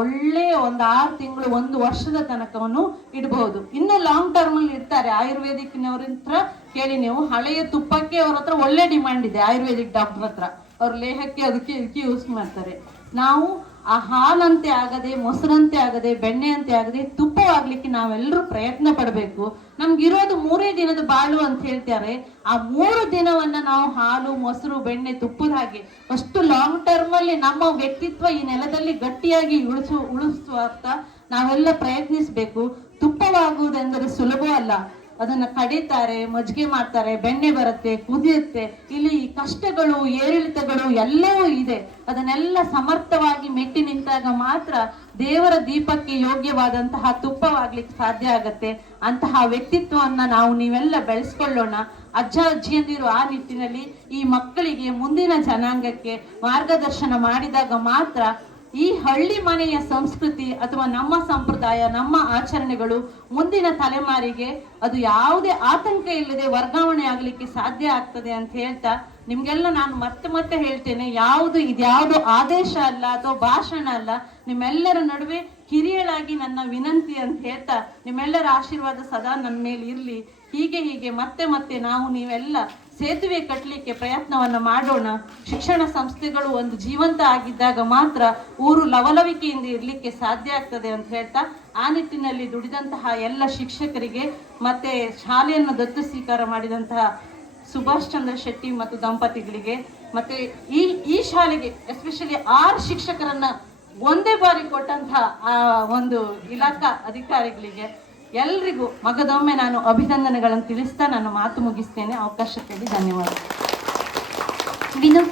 ಒಳ್ಳೆ 6 ತಿಂಗಳು 1 ವರ್ಷದ ತನಕವನ್ನು ಇಡಬಹುದು. ಇನ್ನು ಲಾಂಗ್ ಟರ್ಮ್ ಅಲ್ಲಿ ಇರ್ತಾರೆ ಆಯುರ್ವೇದಿಕ್ನವ್ರ ಹತ್ರ ಕೇಳಿ ನೀವು. ಹಳೆಯ ತುಪ್ಪಕ್ಕೆ ಅವ್ರ ಹತ್ರ ಒಳ್ಳೆ ಡಿಮಾಂಡ್ ಇದೆ ಆಯುರ್ವೇದಿಕ್ ಡಾಕ್ಟರ್ ಹತ್ರ. ಅವ್ರ ಲೇಹಕ್ಕೆ ಅದಕ್ಕೆ ಇದಕ್ಕೆ ಯೂಸ್ ಮಾಡ್ತಾರೆ. ನಾವು ಆ ಹಾಲಂತೆ ಆಗದೆ, ಮೊಸರಂತೆ ಆಗದೆ, ಬೆಣ್ಣೆ ಅಂತೆ ಆಗದೆ ತುಪ್ಪವಾಗ್ಲಿಕ್ಕೆ ನಾವೆಲ್ಲರೂ ಪ್ರಯತ್ನ ಪಡಬೇಕು. ನಮ್ಗಿರೋದು 3 ದಿನದ ಬಾಳು ಅಂತ ಹೇಳ್ತಾರೆ. ಆ 3 ದಿನವನ್ನ ನಾವು ಹಾಲು, ಮೊಸರು, ಬೆಣ್ಣೆ, ತುಪ್ಪದ ಹಾಗೆ ಅಷ್ಟು ಲಾಂಗ್ ಟರ್ಮ್ ಅಲ್ಲಿ ನಮ್ಮ ವ್ಯಕ್ತಿತ್ವ ಈ ನೆಲದಲ್ಲಿ ಗಟ್ಟಿಯಾಗಿ ಉಳಿಸುವಂತ ನಾವೆಲ್ಲ ಪ್ರಯತ್ನಿಸ್ಬೇಕು. ತುಪ್ಪವಾಗುವುದೆಂದರೆ ಸುಲಭ ಅಲ್ಲ. ಅದನ್ನ ಕಡಿತಾರೆ, ಮಜ್ಜಿಗೆ ಮಾಡ್ತಾರೆ, ಬೆಣ್ಣೆ ಬರುತ್ತೆ, ಕುದಿಯುತ್ತೆ. ಇಲ್ಲಿ ಕಷ್ಟಗಳು, ಏರಿಳಿತಗಳು ಎಲ್ಲವೂ ಇದೆ. ಅದನ್ನೆಲ್ಲ ಸಮರ್ಥವಾಗಿ ಮೆಟ್ಟಿ ನಿಂತಾಗ ಮಾತ್ರ ದೇವರ ದೀಪಕ್ಕೆ ಯೋಗ್ಯವಾದಂತಹ ತುಪ್ಪವಾಗ್ಲಿಕ್ಕೆ ಸಾಧ್ಯ ಆಗತ್ತೆ. ಅಂತಹ ವ್ಯಕ್ತಿತ್ವವನ್ನ ನೀವೆಲ್ಲ ಬೆಳೆಸ್ಕೊಳ್ಳೋಣ. ಅಜ್ಜ ಅಜ್ಜಿಯಂದಿರು ಆ ನಿಟ್ಟಿನಲ್ಲಿ ಈ ಮಕ್ಕಳಿಗೆ, ಮುಂದಿನ ಜನಾಂಗಕ್ಕೆ ಮಾರ್ಗದರ್ಶನ ಮಾಡಿದಾಗ ಮಾತ್ರ ಈ ಹಳ್ಳಿ ಮನೆಯ ಸಂಸ್ಕೃತಿ ಅಥವಾ ನಮ್ಮ ಸಂಪ್ರದಾಯ, ನಮ್ಮ ಆಚರಣೆಗಳು ಮುಂದಿನ ತಲೆಮಾರಿಗೆ ಅದು ಯಾವುದೇ ಆತಂಕ ಇಲ್ಲದೆ ವರ್ಗಾವಣೆ ಆಗ್ಲಿಕ್ಕೆ ಸಾಧ್ಯ ಆಗ್ತದೆ ಅಂತ ಹೇಳ್ತಾ, ನಿಮ್ಗೆಲ್ಲ ನಾನು ಮತ್ತೆ ಹೇಳ್ತೇನೆ, ಇದ್ಯಾವುದು ಆದೇಶ ಅಲ್ಲ ಅಥವಾ ಭಾಷಣ ಅಲ್ಲ. ನಿಮ್ಮೆಲ್ಲರ ನಡುವೆ ಹಿರಿಯಳಾಗಿ ನನ್ನ ವಿನಂತಿ ಅಂತ ಹೇಳ್ತಾ, ನಿಮ್ಮೆಲ್ಲರ ಆಶೀರ್ವಾದ ಸದಾ ನನ್ನ ಮೇಲೆ ಇರ್ಲಿ. ಹೀಗೆ ಮತ್ತೆ ನೀವೆಲ್ಲ ಸೇತುವೆ ಕಟ್ಟಲಿಕ್ಕೆ ಪ್ರಯತ್ನವನ್ನ ಮಾಡೋಣ. ಶಿಕ್ಷಣ ಸಂಸ್ಥೆಗಳು ಒಂದು ಜೀವಂತ ಆಗಿದ್ದಾಗ ಮಾತ್ರ ಊರು ಲವಲವಿಕೆಯಿಂದ ಇರ್ಲಿಕ್ಕೆ ಸಾಧ್ಯ ಆಗ್ತದೆ ಅಂತ ಹೇಳ್ತಾ, ಆ ನಿಟ್ಟಿನಲ್ಲಿ ದುಡಿದಂತಹ ಎಲ್ಲ ಶಿಕ್ಷಕರಿಗೆ ಮತ್ತೆ ಶಾಲೆಯನ್ನು ದತ್ತು ಸ್ವೀಕಾರ ಮಾಡಿದಂತಹ ಸುಭಾಷ್ ಚಂದ್ರ ಶೆಟ್ಟಿ ಮತ್ತು ದಂಪತಿಗಳಿಗೆ, ಮತ್ತೆ ಈ ಶಾಲೆಗೆ ಎಸ್ಪೆಷಲಿ 6 ಶಿಕ್ಷಕರನ್ನ ಒಂದೇ ಬಾರಿ ಕೊಟ್ಟಂತಹ ಆ ಒಂದು ಇಲಾಖಾ ಅಧಿಕಾರಿಗಳಿಗೆ ಎಲ್ರಿಗೂ ಮಗದೊಮ್ಮೆ ನಾನು ಅಭಿನಂದನೆಗಳನ್ನು ತಿಳಿಸ್ತಾ ನನ್ನ ಮಾತು ಮುಗಿಸ್ತೇನೆ. ಅವಕಾಶಕ್ಕಾಗಿ ಧನ್ಯವಾದ.